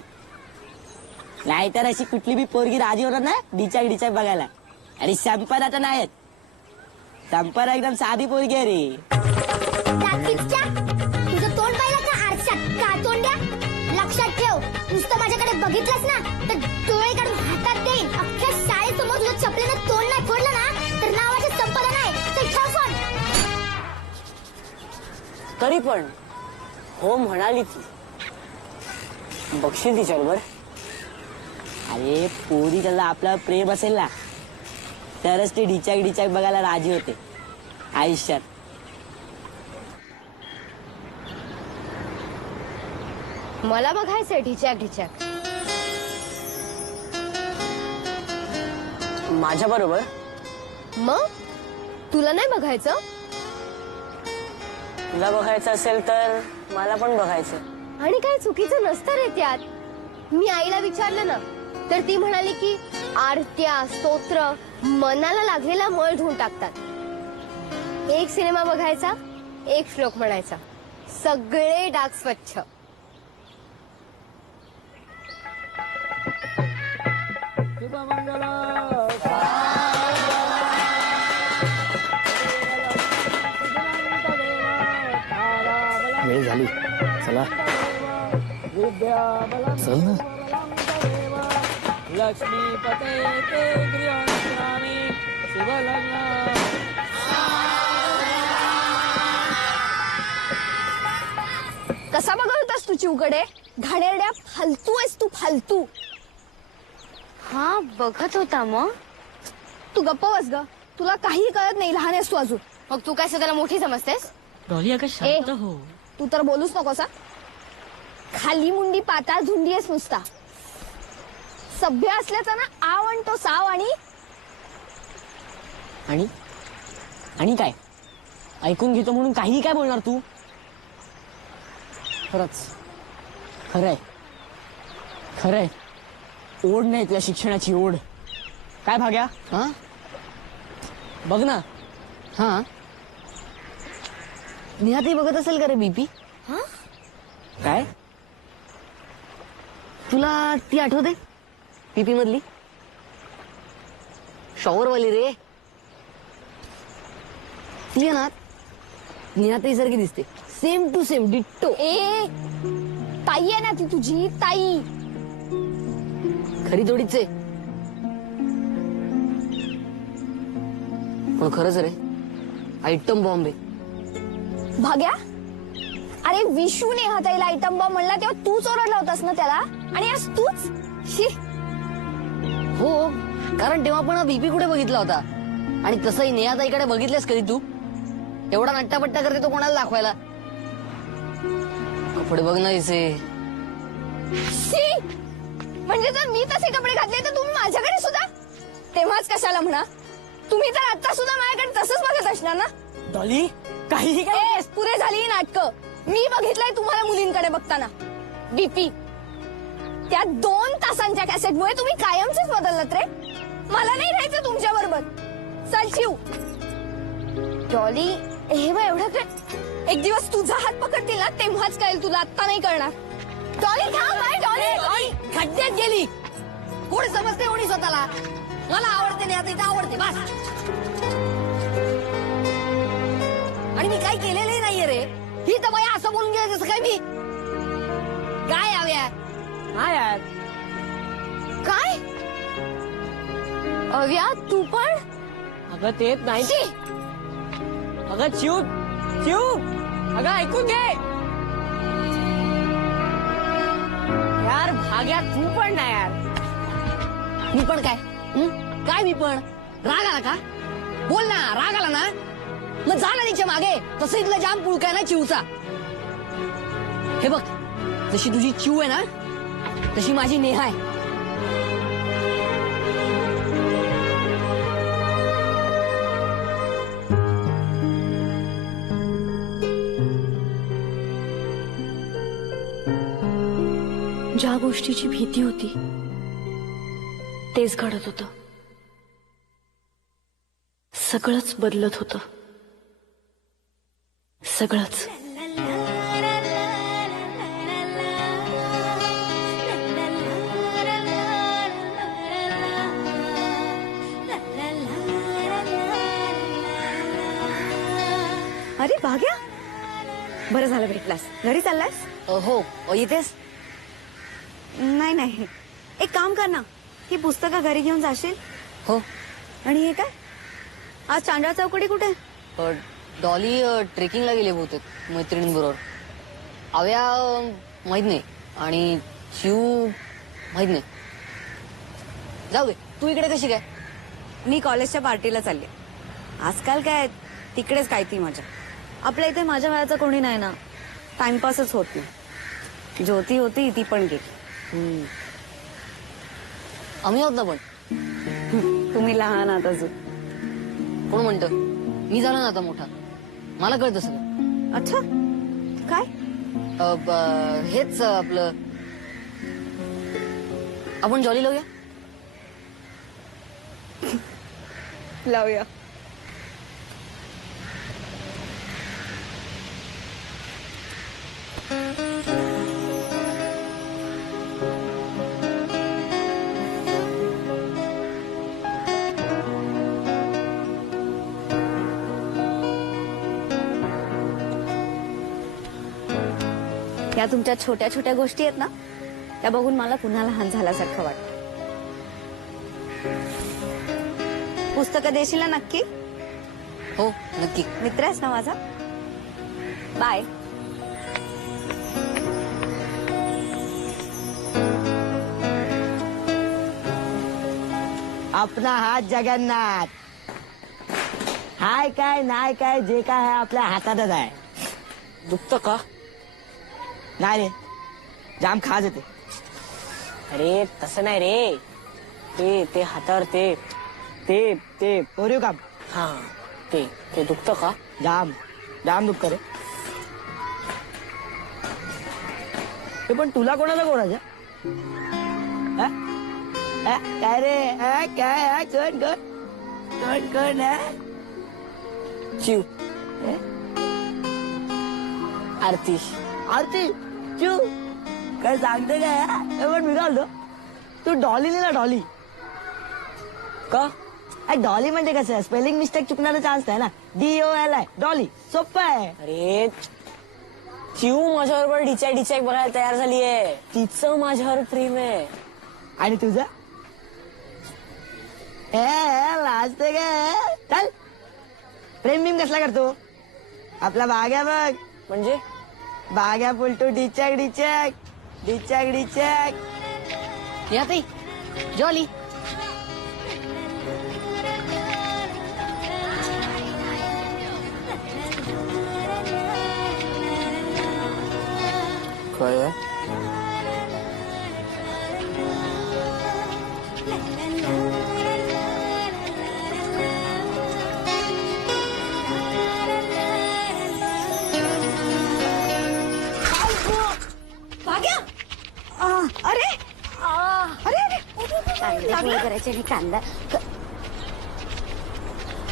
नाहीतर अशी कुठली बी पोरगी राजी होणार ना डिचक डिचक बघायला. आणि संपदा तर नाहीत. संपदा एकदम साधी पोरगी आहे रे. तुझं तोंड पाहिलं का आरशात? का तोंड्या? लक्षात ठेव, नुसतं माझ्याकडे बघितलंस ना तर डोळे काढून हातात देईन. अख्ख्या शाळेसमोर तुझं चपलेनं तोंड नाही फोडलं ना तर नावाची संपदा नाही. तर ठेव फोन. तरी पण हो म्हणाली ती. बघशील तिच्याबरोबर? अरे पोरी त्याला आपलं प्रेम असेल ना तरच ते डिचक डिचक बघायला राजी होते आयुष्यात. मला बघायचंय ढिचॅक ढिचॅक. माझ्या बरोबर? मग तुला नाही बघायचं? तुला बघायचं असेल तर मला पण बघायचं. आणि काय चुकीचं नसतं रे त्यात. मी आईला विचारलं ना तर ती म्हणाली की आरत्या स्तोत्र मनाला लागलेला मळ धुवून टाकतात. एक सिनेमा बघायचा, एक श्लोक म्हणायचा, सगळे डाग स्वच्छ. वेळ झाली, चला चल ना. लक्ष्मीपते ते गृहस्वामी शुभलग्न. कसा बघत होतास तू चिवकडे? घाणेरड्या फालतू आहेस तू, फालतू. हा बघत होता. मग तू गप्प बस ग. तुला काही कळत नाही, लहान आहेस तू अजून. मग तू काय स्वतःला मोठी समजतेस? डॉली अगं शांत हो. तू तर बोलूच नकोसा. खाली मुंडी पाताळ झुंडी आहेस नुसता. सभ्य असल्याचा ना आव आणतो साव. आणि काय ऐकून घेतो म्हणून काही काय बोलणार तू? खरंच खरंय ओढ नाही तुला शिक्षणाची ओढ. काय भाग्या? हा बघ ना. हा निहाती बघत असेल का रे बीपी? काय? तुला ती आठवते बीपी मधली शॉवरवाली रे? ती आहे ना निहाती सारखी दिसते. Same to same ditto. ताई आहे ना ती तुझी ताई. खरी थोडीच आहे पण खरंच रे आयटम बॉम्ब आहे. भाग्या, अरे विशूने हा ताईला आयटम बॉम्ब म्हणला तेव्हा तूच ओरडला होतास ना त्याला. आणि आज तूच. शी. हो, कारण तेव्हा पण बीपी कुठे बघितला होता. आणि तसंही नेहाताईकडे बघितलेस कधी तू? एवढा नट्टापट्टा करते तो कोणाला दाखवायला? कपडे बघ ना इसे. शी. म्हणजे जर मी तसे कपडे घातले तर तुम्ही माझ्याकडे सुद्धा? तेव्हाच कशाला म्हणा. तुम्ही तर आता सुद्धा माझ्याकडे तसंच बघत असणार ना. डॉली काही काय? पुरे झाली ही नाटकं. मी बघितलंय तुम्हाला मुलींकडे बघताना. डीपी त्या 2 तासांच्या कॅसेटमुळे तुम्ही कायमचेच बदललात रे. मला नाही राहायचं तुमच्या बरोबर. चल शिव. डॉली हे बघ एवढं काय. एक दिवस तुझा हात पकडतील ना तेव्हाच कळेल तुला. आत्ता नाही कळणार. डॉली थांब. डॉली खड्ड्यात गेली. कोण समजते कोणी स्वतःला? मला आवडते नेहाताई, आवडते बस. आणि मी काही केलेलंही नाहीये रे. ही तर बाई असं बोलून गेलं कसं काय मी? काय हव्या? हा यार. काय अव्या तू पण? अगं तेच नाही अगं चिव चिव अगं ऐकून घे यार भाग्या तू पण नाही यार. मी पण काय काय मी पण राग आला का बोल ना राग आला ना मग जा ना तिच्या मागे तसं इथलं जाम पुळका आहे ना चिवचा. हे बघ जशी तुझी चिव आहे ना तशी माझी नेहा आहे. ज्या गोष्टीची भीती होती तेच घडत होतं. सगळंच बदलत होतं. सगळंच. अरे भाग्या बरं झालं भेटलास. घरी चाललास? हो इथेच. नाही नाही एक काम कर ना ही पुस्तकं घरी घेऊन जाशील. हो. आणि हे काय आज चांडा चौकडी कुठे? डॉली ट्रेकिंगला गेले बहुतेक मैत्रिणींबरोबर. आव्या माहित नाही आणि शिव माहित नाही. जाऊ दे तू इकडे कशी काय? मी कॉलेजच्या पार्टीला चालले. आजकाल काय तिकडेच काय ती मजा. आपल्या इथे माझ्या वयाचं कोणी नाही ना. टाइमपासच होत नाही. ज्योती होती ती पण गेली. आम्ही होत ना पण. तुम्ही लहान आहात अजून. कोण म्हणतं मी झालो ना आता मोठा. मला कळतं सगळं. अच्छा काय? हेच आपलं आपण जॉली लावूया. लावूया. या तुमच्या छोट्या छोट्या गोष्टी आहेत ना त्या बघून मला पुन्हा लहान झाल्यासारखं वाटतं. पुस्तकं देशील ना नक्की? हो नक्की. मित्र आहेस ना माझा. बाय. आपला हात जगन्नाथ. हाय काय नाही काय जे काय आहे आपल्या हातातच आहे. दुखतं का? नाही रे जाम खाज येते. अरे तसं नाही रे. ते हातावर ते पोरिव काम. हा ते दुखतं का? जाम जाम दुखत रे. हे पण तुला कोणाच्या काय रे काय कोण चिव आरती आरती चिव काय सांगते काय? पण मी घालतो तू डॉली ना डॉली का? डॉली म्हणजे कसं स्पेलिंग मिस्टेक चुकण्याचा चान्स नाही ना. DOLI डॉली सोपं आहे. अरे चिव माझ्याबरोबर डिचॅक बघायला तयार झालीये. तिचं माझ्यावर प्रेम आहे. आणि तुझं लाजते काय? चल प्रेम बिम कसला करतो आपला बाग्या बघ. म्हणजे बाग्या बोलतो डिचॅक या ताई जॉली. काय आहे? भाग्या अरे अरे अरे कांदा करायचे आणि कांदा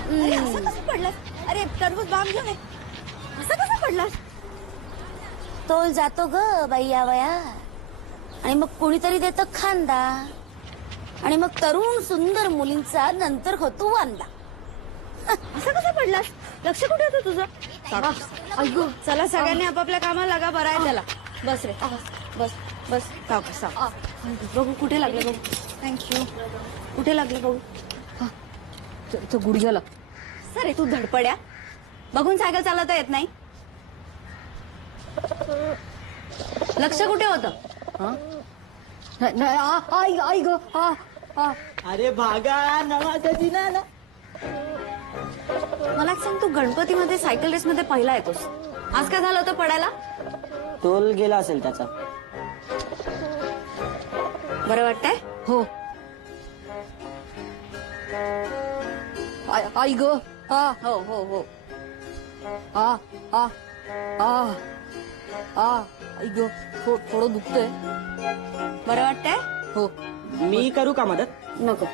अरे असं कसं पडलं? अरे टरबूज बाम घेऊन ये. असं कसं पडलं? तोल जातो ग बाई या वया आणि मग कोणीतरी देतं खांदा आणि मग तरुण सुंदर मुलींचा नंतर होतो वांदा. असं कसं पडलास? लक्ष कुठे होतं तुझं? अगो चला सगळ्यांनी आपापल्या कामाला लागा. बरं आहे त्याला. बस रे बस बस सावकाश. बघू कुठे लागलं बघू. थँक्यू. कुठे लागलं बघू. तो गुडघ्याला. सर तू धडपड्या बघून सायकल चालवता येत नाही. लक्ष कुठे होतं? आई ग. अरे भागा नवा कधी ना. मला एक सांग, तू गणपतीमध्ये सायकल रेस मध्ये पहिला येतोस. आज काय झालं होतं पडायला? तोल गेला असेल त्याचा. बरं वाटतंय? हो. आई ग. हो हो हो. आई ग. थोडं दुखतंय. बरं वाटतंय? हो. मी करू का मदत? नको.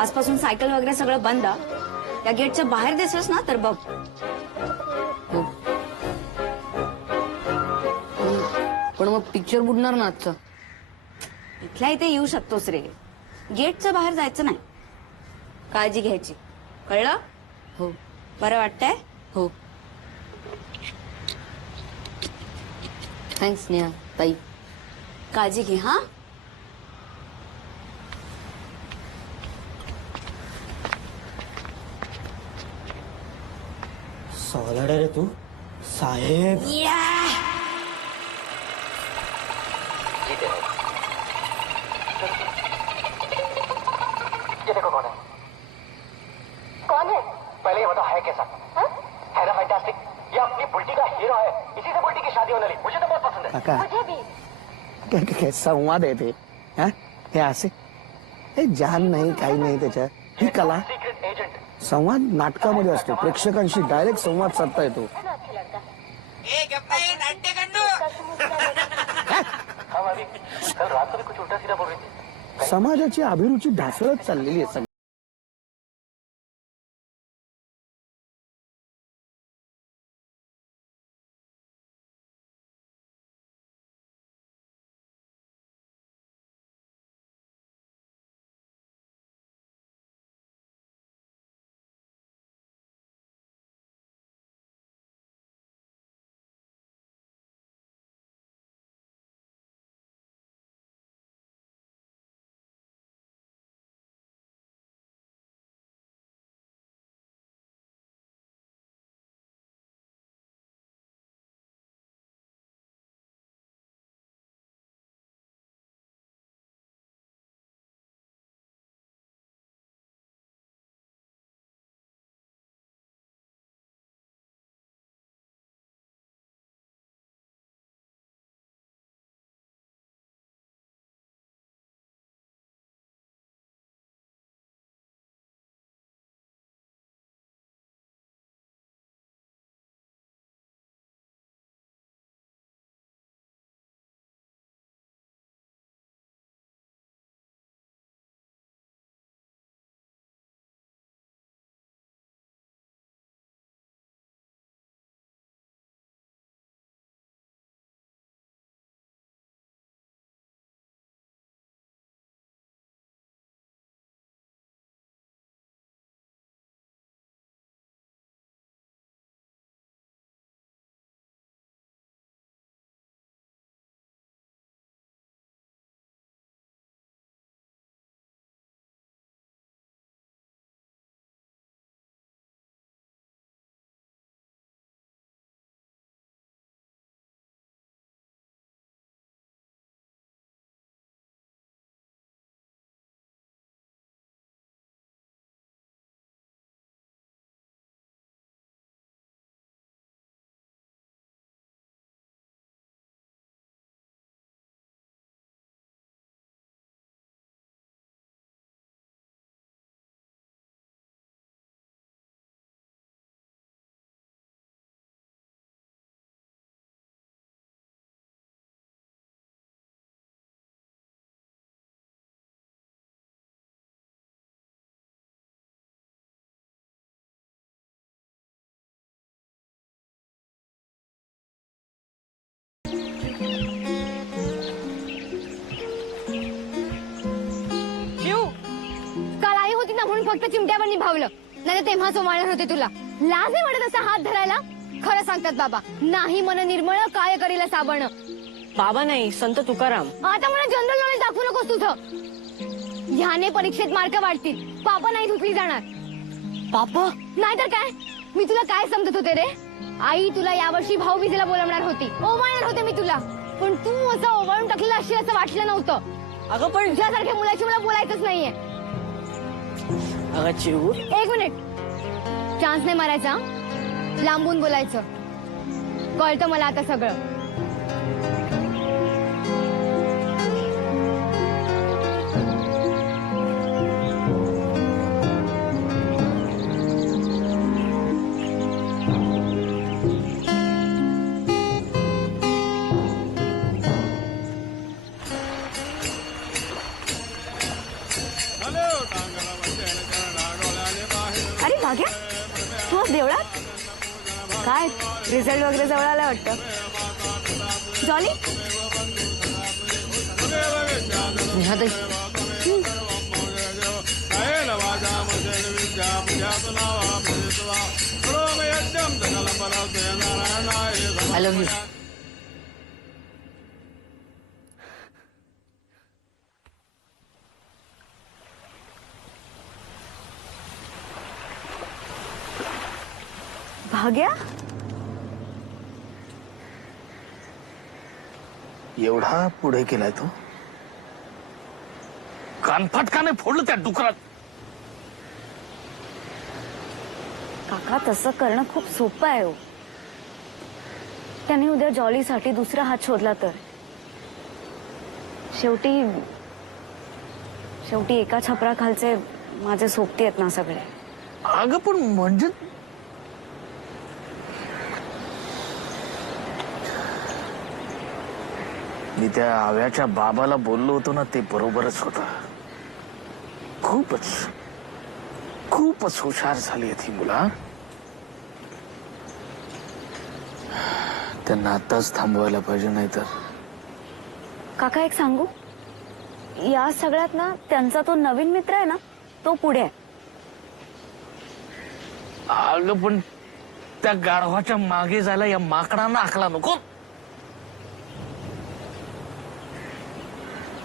आजपासून सायकल वगैरे सगळं बंद. या गेटच्या बाहेर दिसलंस ना तर बघ. पण मग पिक्चर बुडणार ना आजचं. इथल्या इथे येऊ शकतोस रे. गेटच्या बाहेर जायचं नाही. काळजी घ्यायची, कळलं? हो. बरं वाटतंय? हो. थँक्स नेहा ताई. काळजी घे. हा. सॉलिड रे तू साहेब. ये देखो कौन है. कौन है? पहले ये बताओ है कैसा? है ना फैंटास्टिक. ये अपनी बुल्टी का हीरो है. इसी से बुल्टी की शादी होने वाली. मुझे तो बहुत पसंद है. काका. मुझे भी. काय संवाद आहे ते. हा? हे असे हे जान नाही काही नाही त्याच्यात. ही कला सीक्रेट एजेंट. संवाद नाटकामध्ये असतो. प्रेक्षकांशी डायरेक्ट संवाद साधता येतो. हम अभी कल रात को भी कुछ उल्टा सीधा बोल रही थी. समाजाची अभिरुची ढासळत चाललेली आहे. म्हणून फक्त चिमट्यावर निभावलं, नाही तेव्हा सोमाळणार होते तुला. लाज नाही वाटत असा हात धरायला? खरं सांगतात बाबा, नाही मन निर्मळ काय करील साबण. बाबा नाही, संत तुकाराम. आता मला जनरल नॉलेज दाखवू नकोस तुझं. ह्याने परीक्षेत मार्क वाढतील, पाप नाही धुतली जाणार. पाप नाहीतर काय, मी तुला काय समजत होते रे. आई तुला यावर्षी भाऊबीजेला बोलवणार होती, ओवाळणार होते मी तुला, पण तू असं ओवाळून टाकलेलं असेल असं वाटलं नव्हतं. अगं पण तुझ्यासारख्या मुलाची मला बोलायचंच नाहीये. अगं चिऊ, एक मिनिट, चान्स नाही मारायचा, लांबून बोलायचं. कळतं मला आता सगळं. अरे भाग्या, तू आज देवळात काय? रिझल्ट वगैरे जवळ आला वाटतं. Jolly I love you. Bhagya, एवढा पुढे केलाय तो. कानफटकाने फोडलं त्या डुकरात. काका तसं करणं खूप सोपं आहे हो. त्याने उद्या जॉलीसाठी दुसरा हात शोधला तर शेवटी एका छपराखालचे माझे सोबती आहेत ना सगळे. अगं पण म्हणजे मी त्या आव्याच्या बाबाला बोललो होतो ना, ते बरोबरच होतं. खूपच हुशार झाली ती मुला. त्यांना आताच थांबवायला पाहिजे, नाही तर. काका एक सांगू, या सगळ्यात ना त्यांचा तो नवीन मित्र आहे ना, तो पुढे आहे. अगं पण त्या गाढवाच्या मागे जायला या माकडांना आखला नको.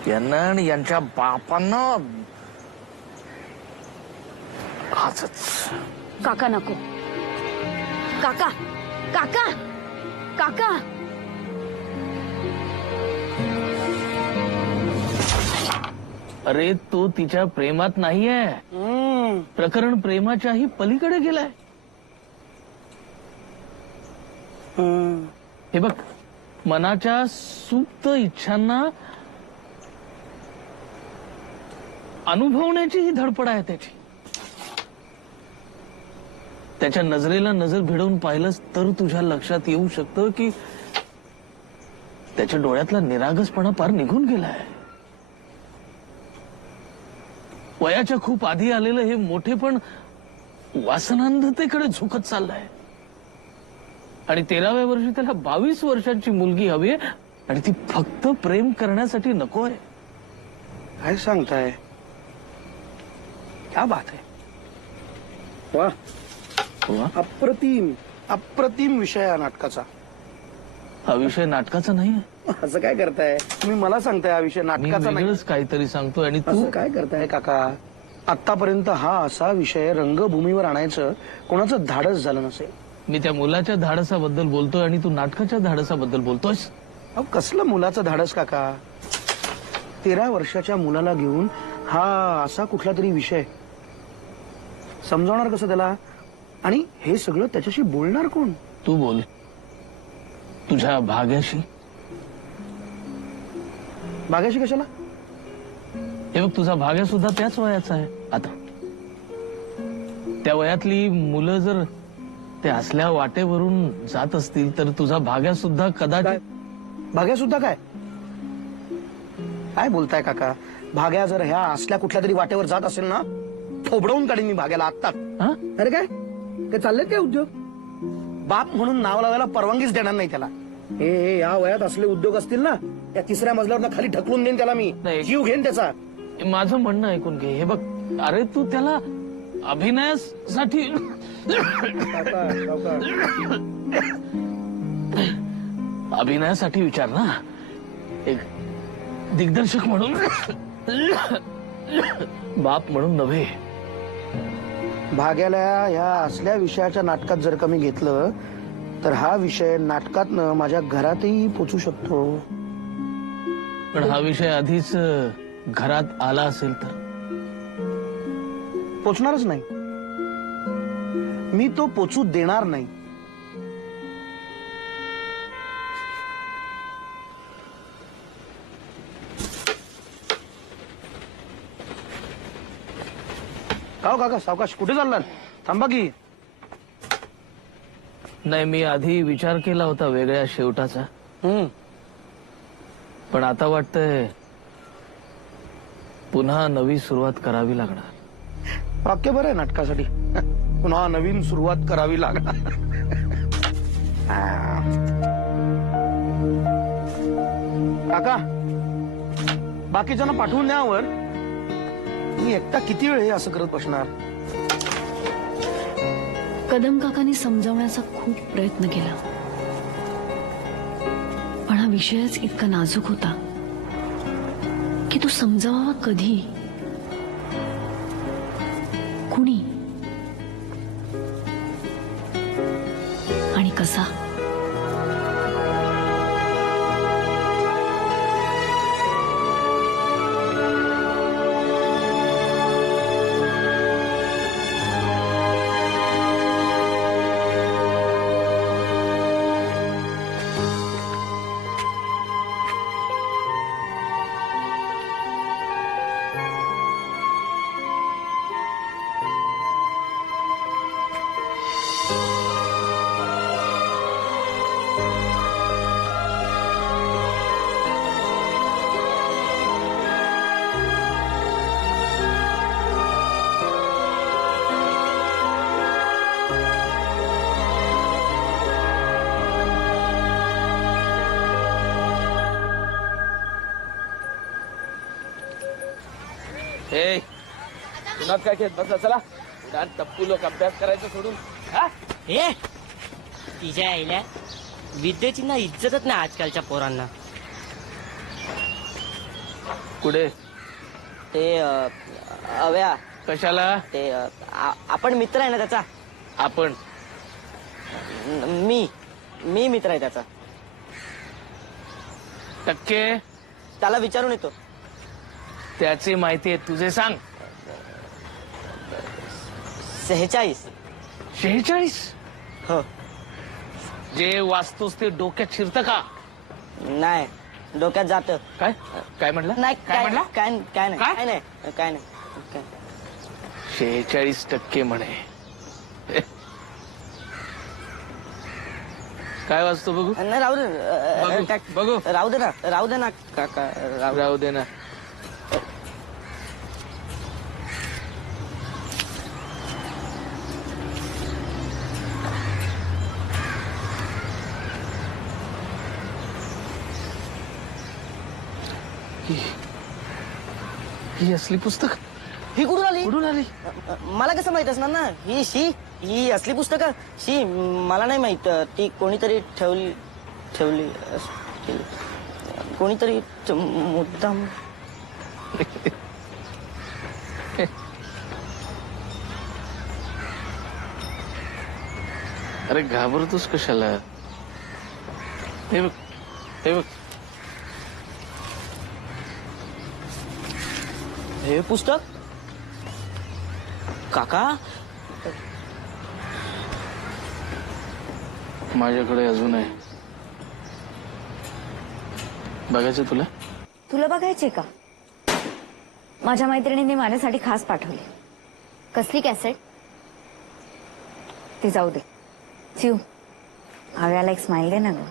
यांना आणि यांच्या बापांना आजच. काका नको. काका काका काका अरे तो तिच्या प्रेमात नाहीये. प्रकरण प्रेमाच्याही पलीकडे गेलाय. हे बघ, मनाच्या सुप्त इच्छांना अनुभवण्याची ही धडपड आहे त्याची. त्याच्या नजरेला नजर भिडवून पाहिलंस तर तुझ्या लक्षात येऊ शकतं की त्याच्या डोळ्यातला निरागसपणा पार निघून गेलाय. वयाच्या खूप आधी आलेलं हे मोठेपण वासनांधतेकडे झुकत चाललंय. आणि 13व्या वर्षी त्याला 22 वर्षांची मुलगी हवी आहे, आणि ती फक्त प्रेम करण्यासाठी नकोय. काय सांगताय? क्या बात आहे. वा, अप्रतिम विषय आहे नाटकाचा. हा विषय नाटकाचा नाही. असं काय करताय तुम्ही? मला सांगताय हा विषय नाटकाचा नाही. काहीतरी सांगतोय आणि तू असं काय करताय काका? आतापर्यंत हा असा विषय रंगभूमीवर आणायचं कोणाचं धाडस झालं नसेल. मी त्या मुलाच्या धाडसाबद्दल बोलतोय आणि तू नाटकाच्या धाडसाबद्दल बोलतोयस. अहो कसलं मुलाचं धाडस काका? 13 वर्षाच्या मुलाला घेऊन हा असा कुठला तरी विषय समजावणार कसं त्याला? आणि हे सगळं त्याच्याशी बोलणार कोण? तू बोल तुझ्या भाग्याशी. भाग्याशी कशाला? हे बघ, तुझा भाग्या सुद्धा त्याच वयाचा आहे. आता त्या वयातली मुलं जर ते असल्या वाटेवरून जात असतील तर तुझा भाग्या सुद्धा कदाचित. भाग्या सुद्धा काय काय बोलताय काका? भाग्या जर ह्या असल्या कुठल्या तरी वाटेवर जात असेल ना, थोबडवून काढीन मी भाग्याला आत्ताच. अरे काय चाललेत काय उद्योग? बाप म्हणून नाव लावायला परवानगीच देणार नाही त्याला. हे या वयात असले उद्योग असतील ना, त्या 3ऱ्या मजल्यावर खाली ढकलून देईन त्याला मी. जीव घेईन त्याचा. माझं म्हणणं ऐकून घे. हे बघ, अरे तू त्याला अभिनयासाठी अभिनयासाठी विचार ना, एक दिग्दर्शक म्हणून, बाप म्हणून नव्हे. भाग्याला ह्या असल्या विषयाच्या नाटकात जर का मी घेतलं तर हा विषय नाटकातनं माझ्या घरातही पोचू शकतो. पण हा विषय आधीच घरात आला असेल तर पोचणारच नाही. मी तो पोचू देणार नाही. का काका सावकाश कुठे चाललात? थांबा की. नाही, मी आधी विचार केला होता वेगळ्या शेवटाचा, पण आता वाटतंय पुन्हा नवी सुरुवात करावी लागणार. वाक्य बरं आहे नाटकासाठी. पुन्हा नवीन सुरुवात करावी लागणार. काका बाकीच्यांना पाठवून द्यावर मी एकटा किती वेळ हे असं करत बसणार? कदम काकांनी समजावण्याचा खूप प्रयत्न केला, पण हा विषयच इतका नाजूक होता की तो समजावा कधी, कुणी आणि कसा. पुन्हा काय खेळ बसला? चला टप्पू लोक अभ्यास करायचं सोडून. हे तिच्या आईला विद्येची ना इज्जतच नाही आजकालच्या पोरांना. कुठे ते अव्या कशाला? ते आपण मित्र आहे ना त्याचा. आपण मी मित्र आहे त्याचा. टक्के त्याला विचारून येतो. त्याची माहिती आहे, तुझे सांग. 46. 46? हो. जे वाचतोस ते डोक्यात शिरतं का? नाही, डोक्यात जात. काय काय म्हटलं? नाही, काय म्हटलं? काय नाही, काय नाही. 46% म्हणे. काय वाचतो बघू? नाही, राहू दे. बघू. राहू दे ना काका. राहू दे ना. ही असली पुस्तक ही कुठून आली? मला कसं माहित असणार ना. ही असली पुस्तकं मला नाही माहित. ती कोणीतरी ठेवली असतील. कोणीतरी मुद्दाम. अरे घाबरतोस कशाला? हे बघ, हे बघ. हे पुस्तक काका माझ्याकडे अजून आहे. बघायचं तुला? तुला बघायचे का? माझ्या मैत्रिणीने माझ्यासाठी खास पाठवली. कसली कॅसेट? ती जाऊ दे. चिव, हव्याला एक स्माइल दे ना ग.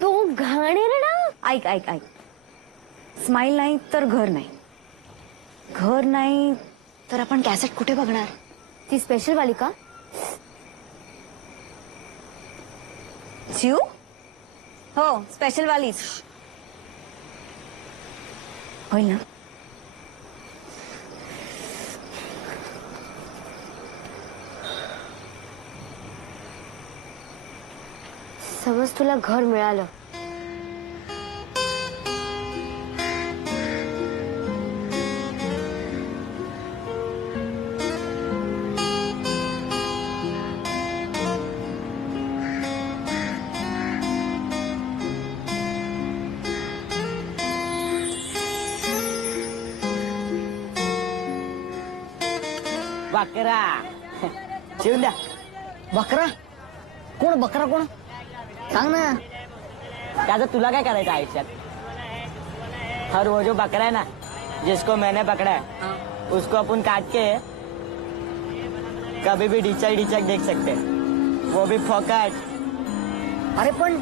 तो घाणेरडा. ऐक ऐक ऐक. स्माइल नाही तर घर नाही. घर नाही तर आपण कॅसेट कुठे बघणार? ती स्पेशल वाली का? चिव? हो, स्पेशल वालीच होईल ना. समज तुला घर मिळालं, बकरा शिवून द्या. बकरा कोण? बकरा कोण? सांग ना. त्याचं तुला काय करायचं आयुष्यात? हर वो जो बकरा है ना, जिसको मैंने पकड़ा है, उसको अपन काट के कभी भी डिचक डिचक देख सकते हैं, वो भी फोकट. अरे पण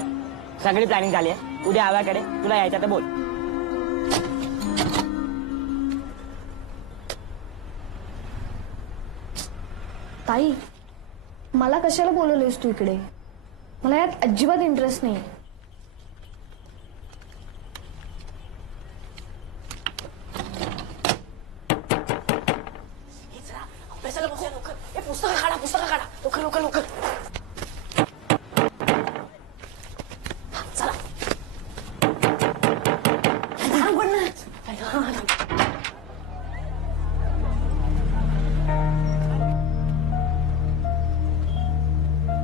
सगळी प्लॅनिंग झाली आहे. उद्या आव्याकडे तुला यायचं तर बोल. ताई, मला कशाला बोलवलेस तू इकडे? मला यात अजिबात इंटरेस्ट नाही. पुस्तकं काढा, पुस्तकं काढा, लवकर लवकर लवकर. चला.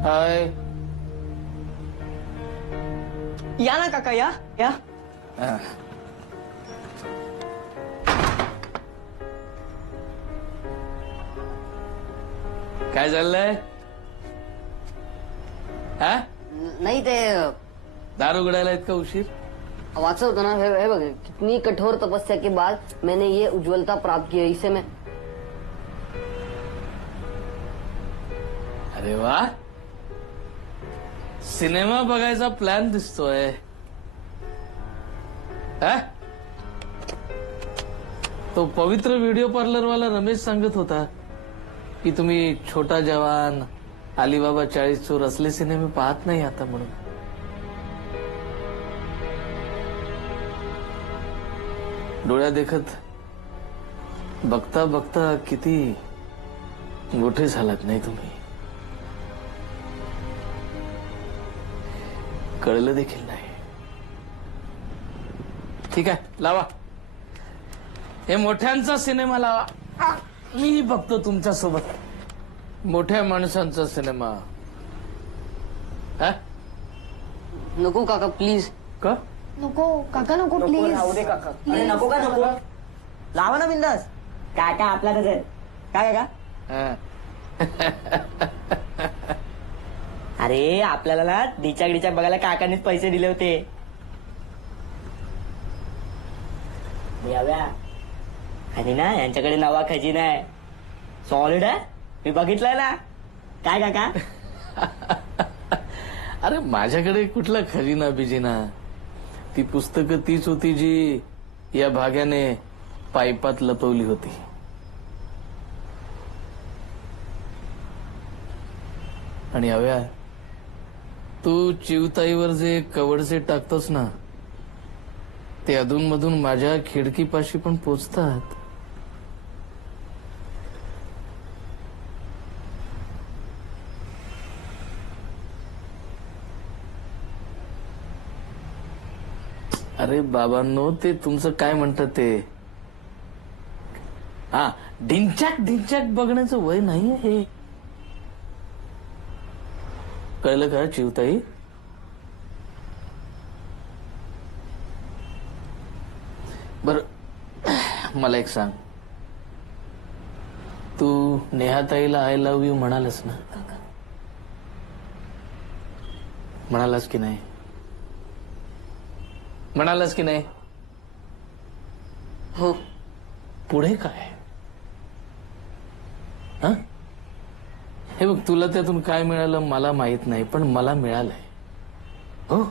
हाय. या ना काका, या या. काय चाललंय? हा? नाही ते दार उघडायला इतका उशीर? वाचवतो ना, हे बघ, कितनी कठोर तपस्या के बाद मैंने ये उज्ज्वलता प्राप्त की है. इसे मैं अरे वा, सिनेमा बघायचा प्लॅन दिसतोय. हा? तो पवित्र व्हिडिओ पार्लर वाला रमेश सांगत होता की तुम्ही छोटा जवान, अलीबाबा 40 चोर असले सिनेमे पाहत नाही आता म्हणून. डोळ्या देखत बघता बघता किती मोठे झालात नाही तुम्ही, कळलं देखील नाही. ठीक आहे, लावा हे मोठ्यांचा सिनेमा लावा. मी बघतो तुमच्या सोबत मोठ्या माणसांचा सिनेमा. नको काका प्लीज. का नको काका, नको प्लीज. राहू दे काका. अरे नको का नको. लावा ना बिंदास. काका आपला कसं काय काका? अरे आपल्याला ना डिचाक डिचाक बघायला काकांनीच पैसे दिले होते. याव्या आणि ना यांच्याकडे नवा खजिना आहे, सॉलिड आहे. मी बघितलंय ना. काय काका? अरे माझ्याकडे कुठला खजिना बिजिना? ती पुस्तकं तीच होती जी या भाग्याने पाईपात लपवली होती. आणि हव्या, तू चिवताईवर जे कवडसे टाकतोस ना, ते अधूनमधून माझ्या खिडकीपाशी पण पोचतात. अरे बाबांनो, ते तुमचं काय म्हणतात ते, हा, ढिंच्याक ढिंच्याक बघण्याचं वय नाहीये हे. कळलं का चिवताई? बर, मला एक सांग, तू नेहाताईला आय लव्ह यू म्हणालस ना? म्हणालास की नाही? म्हणालास की नाही? हो. पुढे काय? हा? हे बघ, तुला त्यातून काय मिळालं मला माहित नाही, पण मला मिळालंय. हो,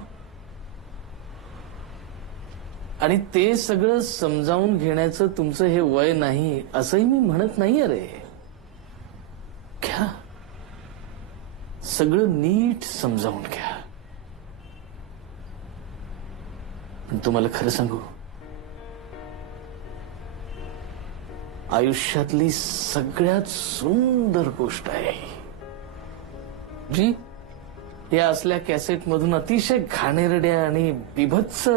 आणि ते सगळं समजावून घेण्याचं तुमचं हे वय नाही असंही मी म्हणत नाही. अरे घ्या, सगळं नीट समजावून घ्या. पण तुम्हाला खरं सांगू, आयुष्यातली सगळ्यात सुंदर गोष्ट आहे जी या असल्या कॅसेट मधून अतिशय घाणेरड्या आणि बिभत्स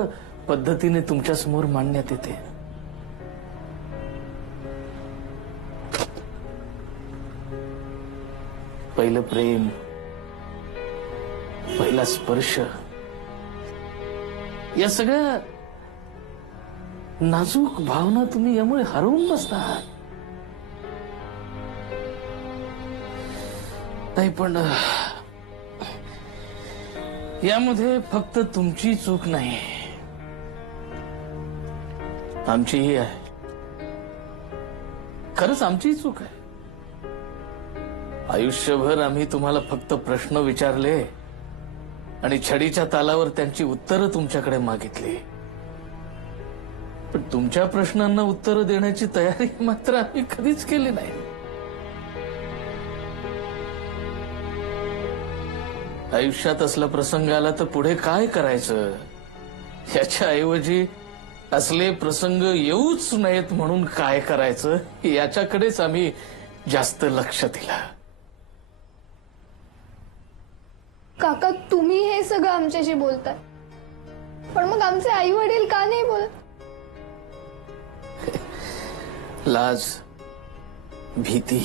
पद्धतीने तुमच्या समोर मांडण्यात येते. पहिलं प्रेम, पहिला स्पर्श, या सगळ्या नाजूक भावना तुम्ही यामुळे हरवून बसता. नाही पण यामध्ये फक्त तुमची चूक नाही, आमचीही आहे. खरंच आमचीही चूक आहे. आयुष्यभर आम्ही तुम्हाला फक्त प्रश्न विचारले आणि छडीच्या तालावर त्यांची उत्तरं तुमच्याकडे मागितली. पण तुमच्या प्रश्नांना उत्तरं देण्याची तयारी मात्र आम्ही कधीच केली नाही. आयुष्यात असला प्रसंग आला तर पुढे काय करायचं याच्या ऐवजी असले प्रसंग येऊच नयेत म्हणून काय करायचं याच्याकडेच आम्ही जास्त लक्ष दिलं. काका तुम्ही हे सगळं आमच्याशी बोलताय, पण मग आमचे आई वडील का नाही बोलत? लाज, भीती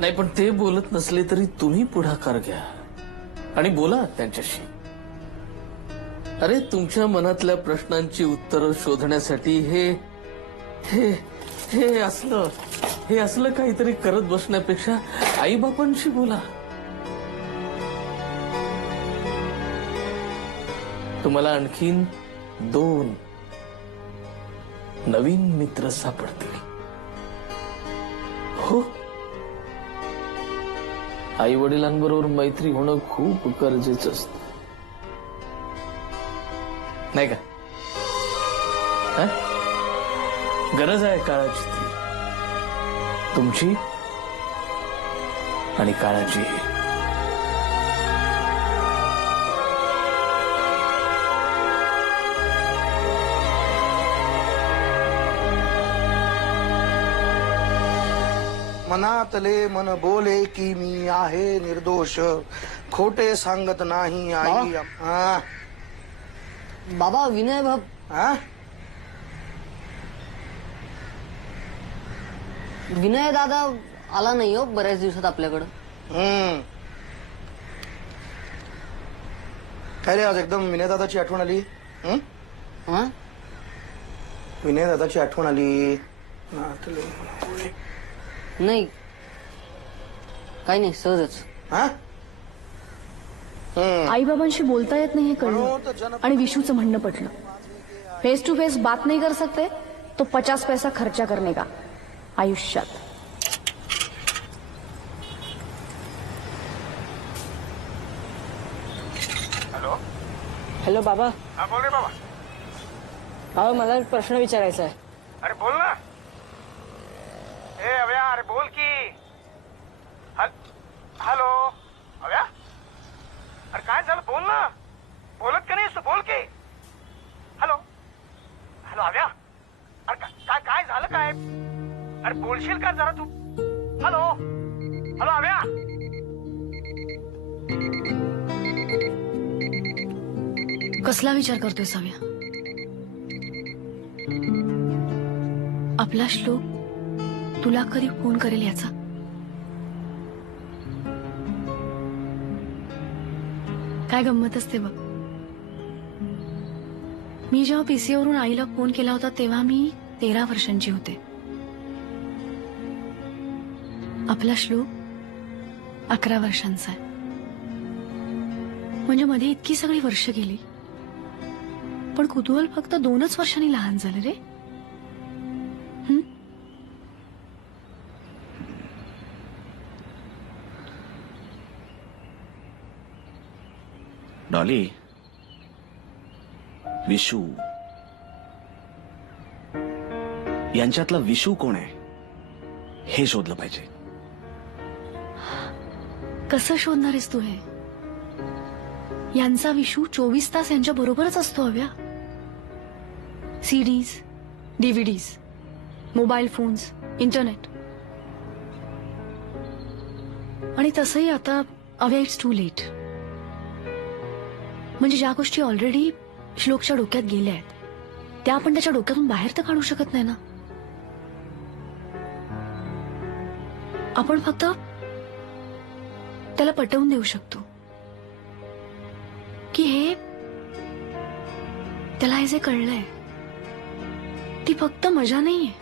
नाही, पण ते बोलत नसले तरी तुम्ही पुढाकार घ्या आणि बोला त्यांच्याशी. अरे तुमच्या मनातल्या प्रश्नांची उत्तरं शोधण्यासाठी हे असलं काहीतरी करत बसण्यापेक्षा आईबापांशी बोला. तुम्हाला आणखीन 2 नवीन मित्र सापडतील. हो, आई वडिलांबरोबर मैत्री होणं खूप गरजेचं असतं, नाही का? गरज आहे काळाची, तुमची आणि काळाची. मनातले मन बोले की मी आहे निर्दोष, खोटे सांगत नाही आई. हा बाबा विनय बाब, विनय दादा आला नाही हो बऱ्याच दिवसात आपल्याकडं. काय रे आज एकदम विनय दादाची आठवण आली? विनय दादाची आठवण आली? नाही काही नाही, सहजच. आईबाबांशी बोलता येत नाही हे कळलं आणि विशूचं म्हणणं पटलं. फेस टू फेस बात नहीं कर सकते तो 50 पैसा खर्चा करने का आयुष्यात. हॅलो हॅलो बाबा. हा बोल रे बाबा. अहो मला एक प्रश्न विचारायचा आहे. अरे बोल ना. ए अव्या, अरे बोल की. हॅलो अव्या, अरे काय झालं बोल ना. बोलत का नाही बोल की. हॅलो हॅलो अव्या, अरे काय काय झालं काय? अरे बोलशील का जरा तू? Hello hello अव्या. कसला विचार करतोय साव्या? आपला श्लोक तुला कधी फोन करेल याचा? काय गंमत असते बघ. मी जेव्हा पीसीओवरून आईला फोन केला होता तेव्हा मी 13 वर्षांची होते. आपला श्लोक 11 वर्षांचा आहे. म्हणजे मध्ये इतकी सगळी वर्ष गेली, पण कुतूहल फक्त 2च वर्षांनी लहान झालं रे. डॉली, विशू यांच्यातला विशू कोण आहे हे शोधलं पाहिजे. कसं शोधणार आहेस तू हे? यांचा विशू 24 तास यांच्या बरोबरच असतो हव्या. CDs, DVDs, mobile phones, internet. आणि तसंही आता अव्या इट्स टू लेट. म्हणजे ज्या गोष्टी ऑलरेडी श्लोकच्या डोक्यात गेल्या आहेत त्या आपण त्याच्या डोक्यातून बाहेर तर काढू शकत नाही ना. आपण फक्त त्याला पटवून देऊ शकतो की हे त्याला हे जे कळलंय ती फक्त मजा नाहीये,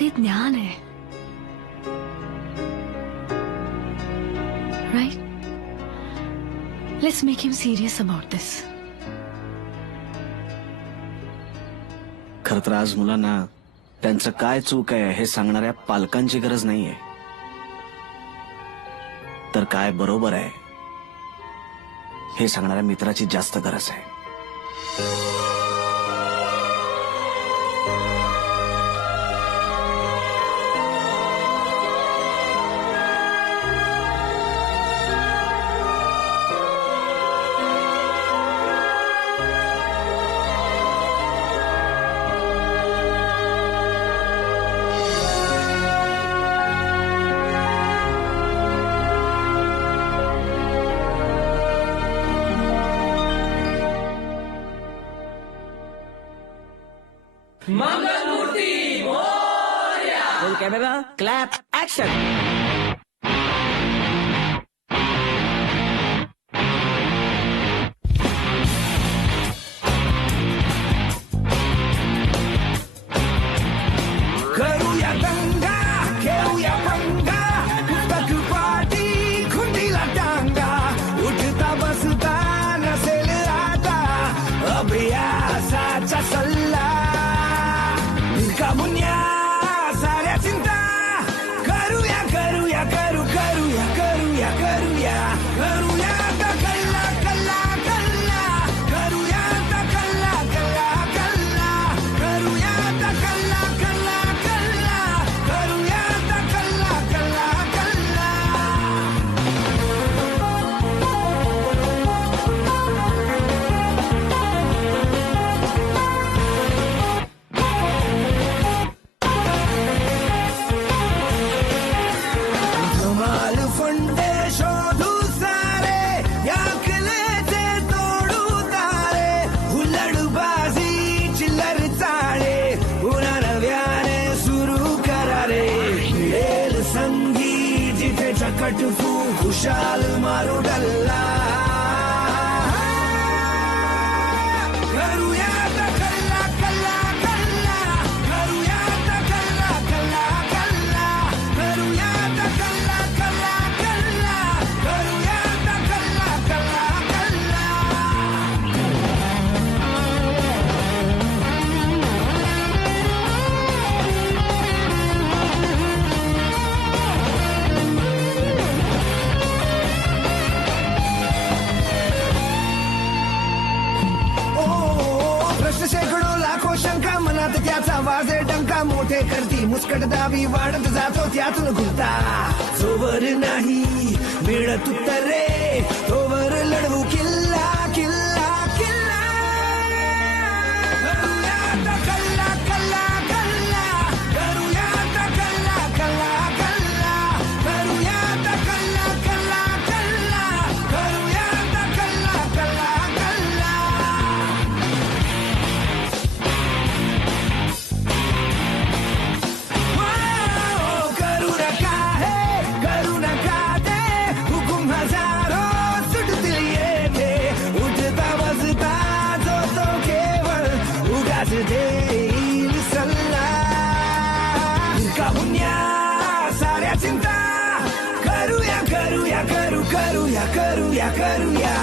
ते ज्ञान आहे. Right? Let's make him serious about this. खरं तर आज मुलांना त्यांचं काय चूक आहे हे सांगणाऱ्या पालकांची गरज नाहीये, तर काय बरोबर आहे हे सांगणाऱ्या मित्राची जास्त गरज आहे. Camera clap action. करूया दंगा घेऊया पंगा पुस्तक पाटी खुंडीला टांगा उठता बसता नसेल आता अभ्यासाचा सल्ला का मुन्या साऱ्या चिंता करूया करूया करू करूया करूया करूया करूया आता कल्ला कल्ला कल्ला करूया आता कल्ला कल्ला कल्ला करूया आता कल्ला कल्ला कल्ला करूया आता कल्ला कल्ला कल्ला. धमाल फंडे शोधू सारे या कलेचे तोडू तारे हुल्लडबाजी चिल्लर चाळे पुन्हा नव्याने सुरू करारे मिळेल संधी जिथे चकटफू खुशाल मारू डल्ला करूया आता कल्ला कल्ला कल्ला करूया आता कल्ला कल्ला कल्ला करूया आता कल्ला कल्ला कल्ला करूया आता कल्ला कल्ला कल्ला. प्रश्न शेकडो लाखो शंका मनात त्याचा वाजे डंका मोठे करती मुस्कट दाबी वाढत जातो त्यातून घुलता जोवर नाही मिळत उत्तरे तोवर लढवू किल्ला किल्ला किल्ला. करूया आता कल्ला कल्ला कल्ला करूया आता कल्ला कल्ला कल्ला करूया आता कल्ला कल्ला कल्ला करूया आता कल्ला कल्ला कल्ला. करू नका हे करू नका ते हुकुम हजारो सुटतील येते उठता बसता जो तो केवळ उगाच देईल सल्ला का पुण्या साऱ्या चिंता करूया करूया करू करूया करूया करूया